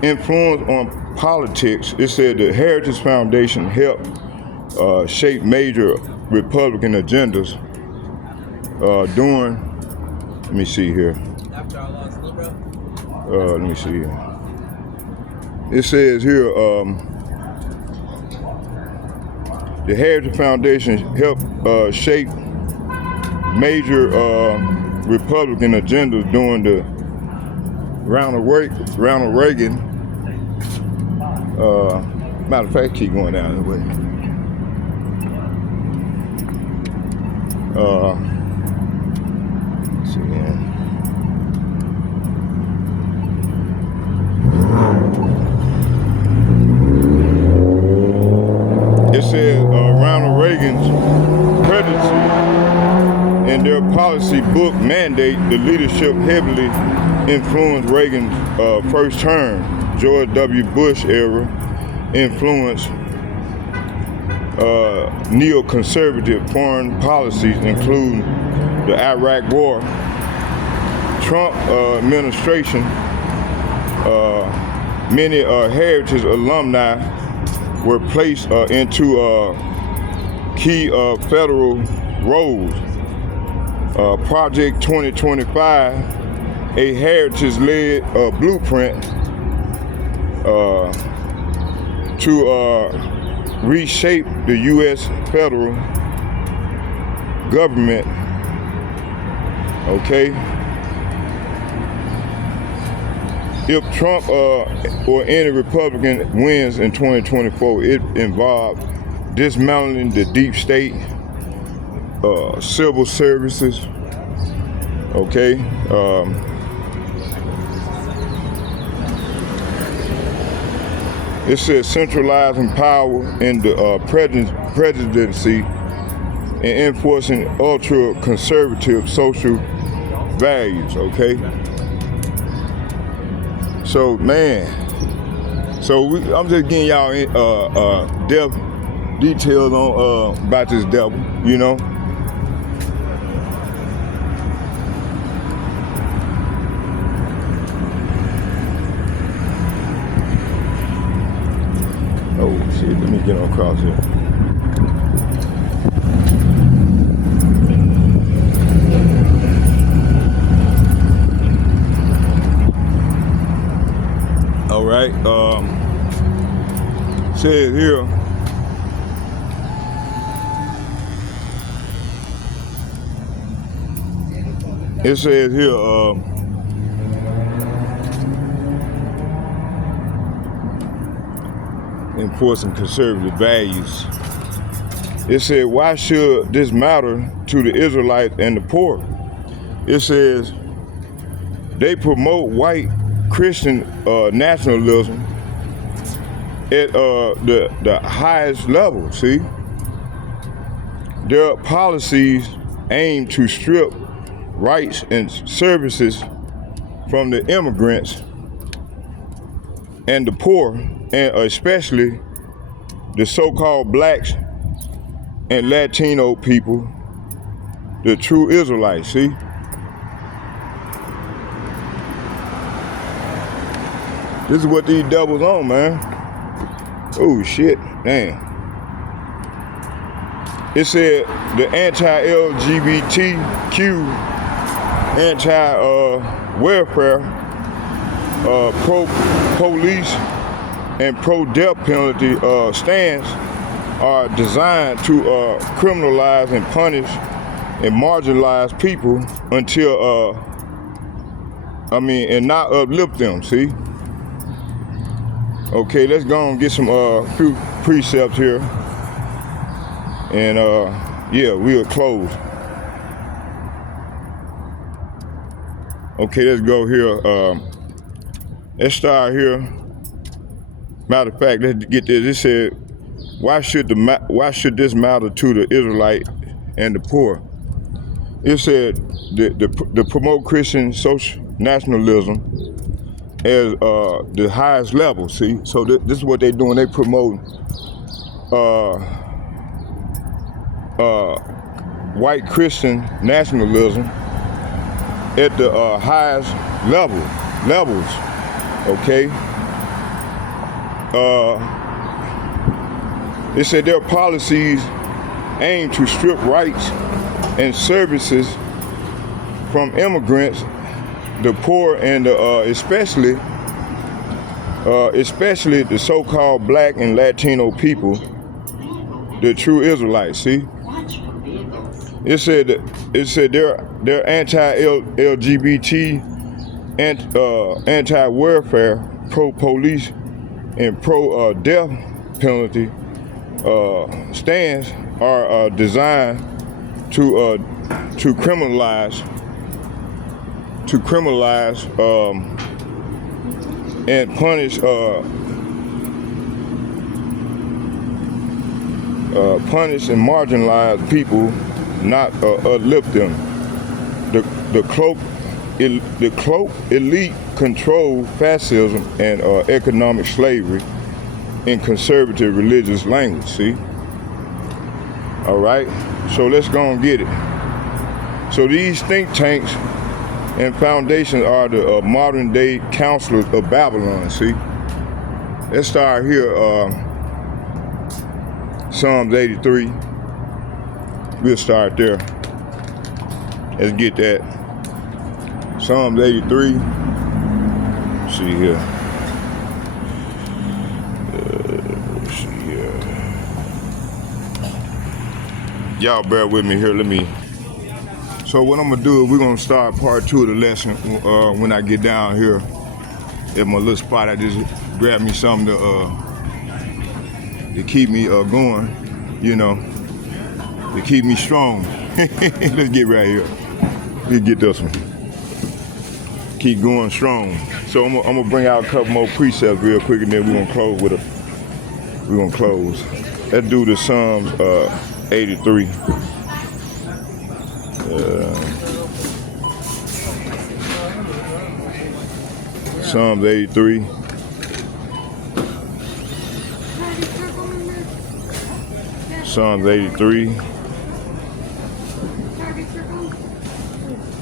Influence on politics. It said the Heritage Foundation helped shape major Republican agendas during, let me see here. Let me see here. It says here, the Heritage Foundation helped shape major Republican agendas during the Ronald Reagan. Matter of fact, keep going down the way. Let's see here. It says Ronald Reagan's presidency and their policy book mandate the leadership heavily influenced Reagan's first term, George W. Bush era, influence neoconservative foreign policies, including the Iraq War. Trump administration, many heritage alumni were placed into key federal roles. Project 2025, a heritage-led blueprint to reshape the U.S. federal government. Okay. If Trump or any Republican wins in 2024, it involves dismantling the deep state, civil services. Okay. It says centralizing power in the presidency and enforcing ultra-conservative social values, okay? So, man, I'm just getting y'all depth details on about this devil, you know? Oh shit, let me get across here. All right, says here, it says here, enforcing conservative values. It said, why should this matter to the Israelites and the poor? It says, they promote white Christian nationalism at the highest level, see? Their policies aim to strip rights and services from the immigrants and the poor, and especially the so-called blacks and Latino people, the true Israelites, see? This is what these devils on, man. Oh shit, damn. It said the anti-LGBTQ, anti-welfare, pro-police, and pro-death penalty stands are designed to criminalize and punish and marginalize people until, and not uplift them, see? Okay, let's go and get some few precepts here. And yeah, we'll close. Okay, let's go here. Let's start here. Matter of fact, let's get this. It said, why should this matter to the Israelite and the poor? It said the promote Christian social nationalism as the highest level. See, so this is what they're doing. They promote white Christian nationalism at the highest levels. Okay. It said their policies aim to strip rights and services from immigrants, the poor, and especially the so-called black and Latino people, the true Israelites. See, it said they're anti-LGBT, anti-welfare, pro-police, and pro-death penalty stands are designed to criminalize and punish and marginalize people, not uplift them. The cloak elite control fascism and economic slavery, in conservative religious language, see? All right, so let's go and get it. So these think tanks and foundations are the modern day counselors of Babylon, see? Let's start here, Psalms 83. We'll start there. Let's get that. Psalms 83. Let's see here. Let's see here. Y'all bear with me here. So what I'm gonna do is we're gonna start part 2 of the lesson when I get down here at my little spot. I just grab me something to keep me going, you know, to keep me strong. Let's get right here. Let's get this one. Keep going strong. So I'm gonna bring out a couple more precepts real quick, and then we're gonna close with we're gonna close. Let's do the Psalms 83. Psalms 83. Psalms 83.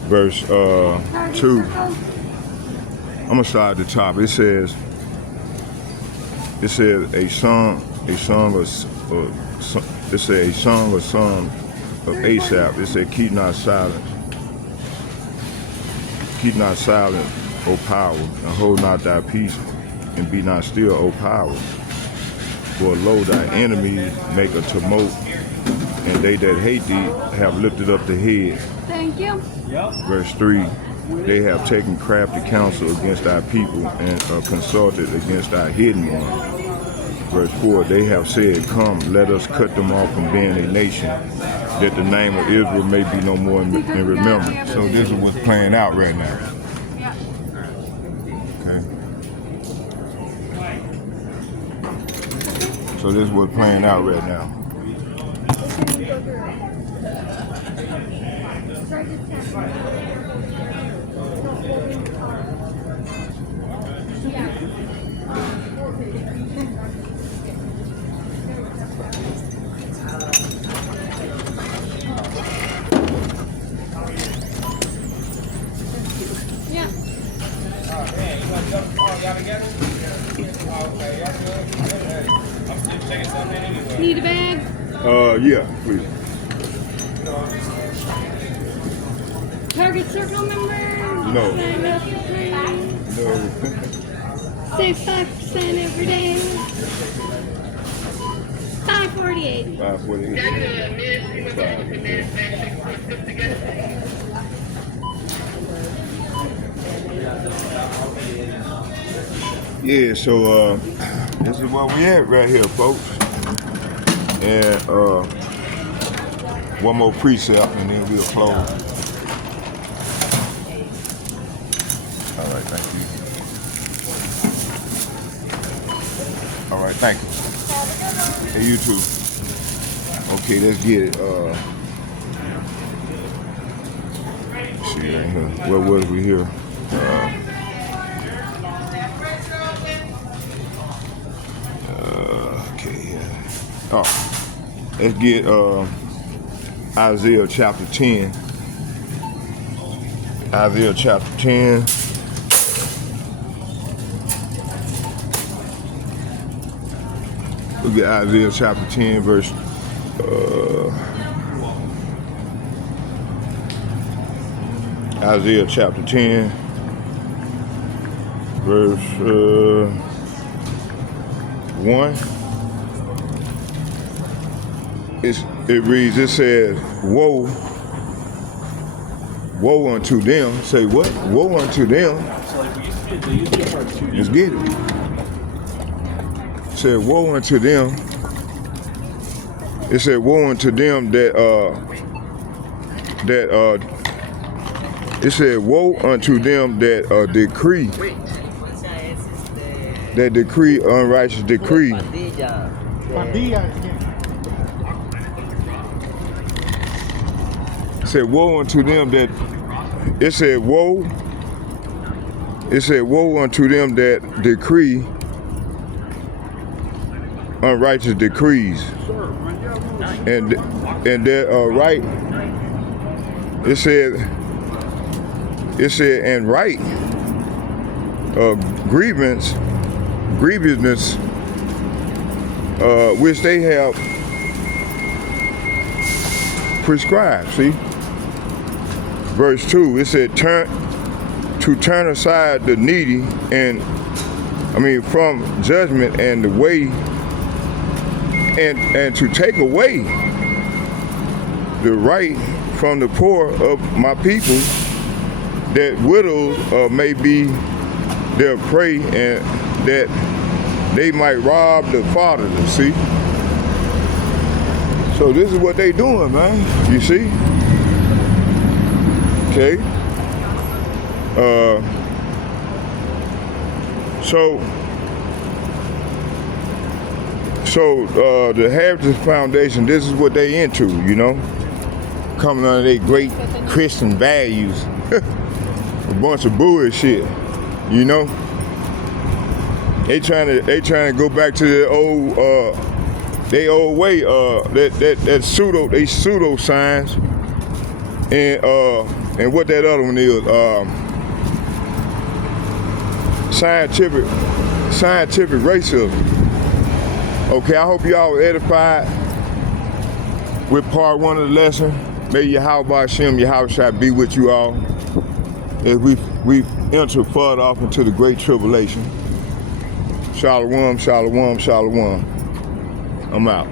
Verse 2. I'm gonna start at the top. It says a song of Asaph. It said, keep not silent, O power, and hold not thy peace, and be not still, O power. For lo, thy enemies make a tumult, and they that hate thee have lifted up the head. Thank you. Verse 3, they have taken crafty counsel against thy people, and consulted against thy hidden one. Verse 4, they have said, come, let us cut them off from being a nation, that the name of Israel may be no more in remembrance. So this is what's playing out right now. Okay. So this is what's playing out right now. Need a bag? Yeah, please. Target circle number? No. Sign up for free. No. Save 5% every day. 548. 548. Yeah, so this is where we at right here, folks. And one more precept, and then we'll close. All right, thank you. All right, thank you. Hey, you too. Okay, let's get it. See right here. Where was we here? Oh, let's get Isaiah chapter 10. Isaiah chapter 10. Look at Isaiah chapter 10, verse Isaiah chapter 10, verse 1. It reads, it says, woe unto them. Say what? Woe unto them. Let's get it. It said, woe unto them. It said, woe unto them it said, woe unto them that decree unrighteous decree. It said, woe unto them that, it said, woe unto them that decree unrighteous decrees. And that right, it said and right grievousness which they have prescribed. See, verse 2, it said turn aside the needy from judgment and the way and to take away the right from the poor of my people, that widows may be their prey, and that they might rob the fatherless. See? So this is what they doing, man. You see? Okay. So the Heritage Foundation, this is what they into, you know? Coming under their great Christian values. A bunch of bullshit, you know? They trying to go back to the old way, that pseudo science, and what that other one is, scientific racism. Okay, I hope y'all were edified with part 1 of the lesson. May Yahweh Hashem, Yahweh be with you all as we enter further off into the Great Tribulation. Shalom, shalom, shalom. I'm out.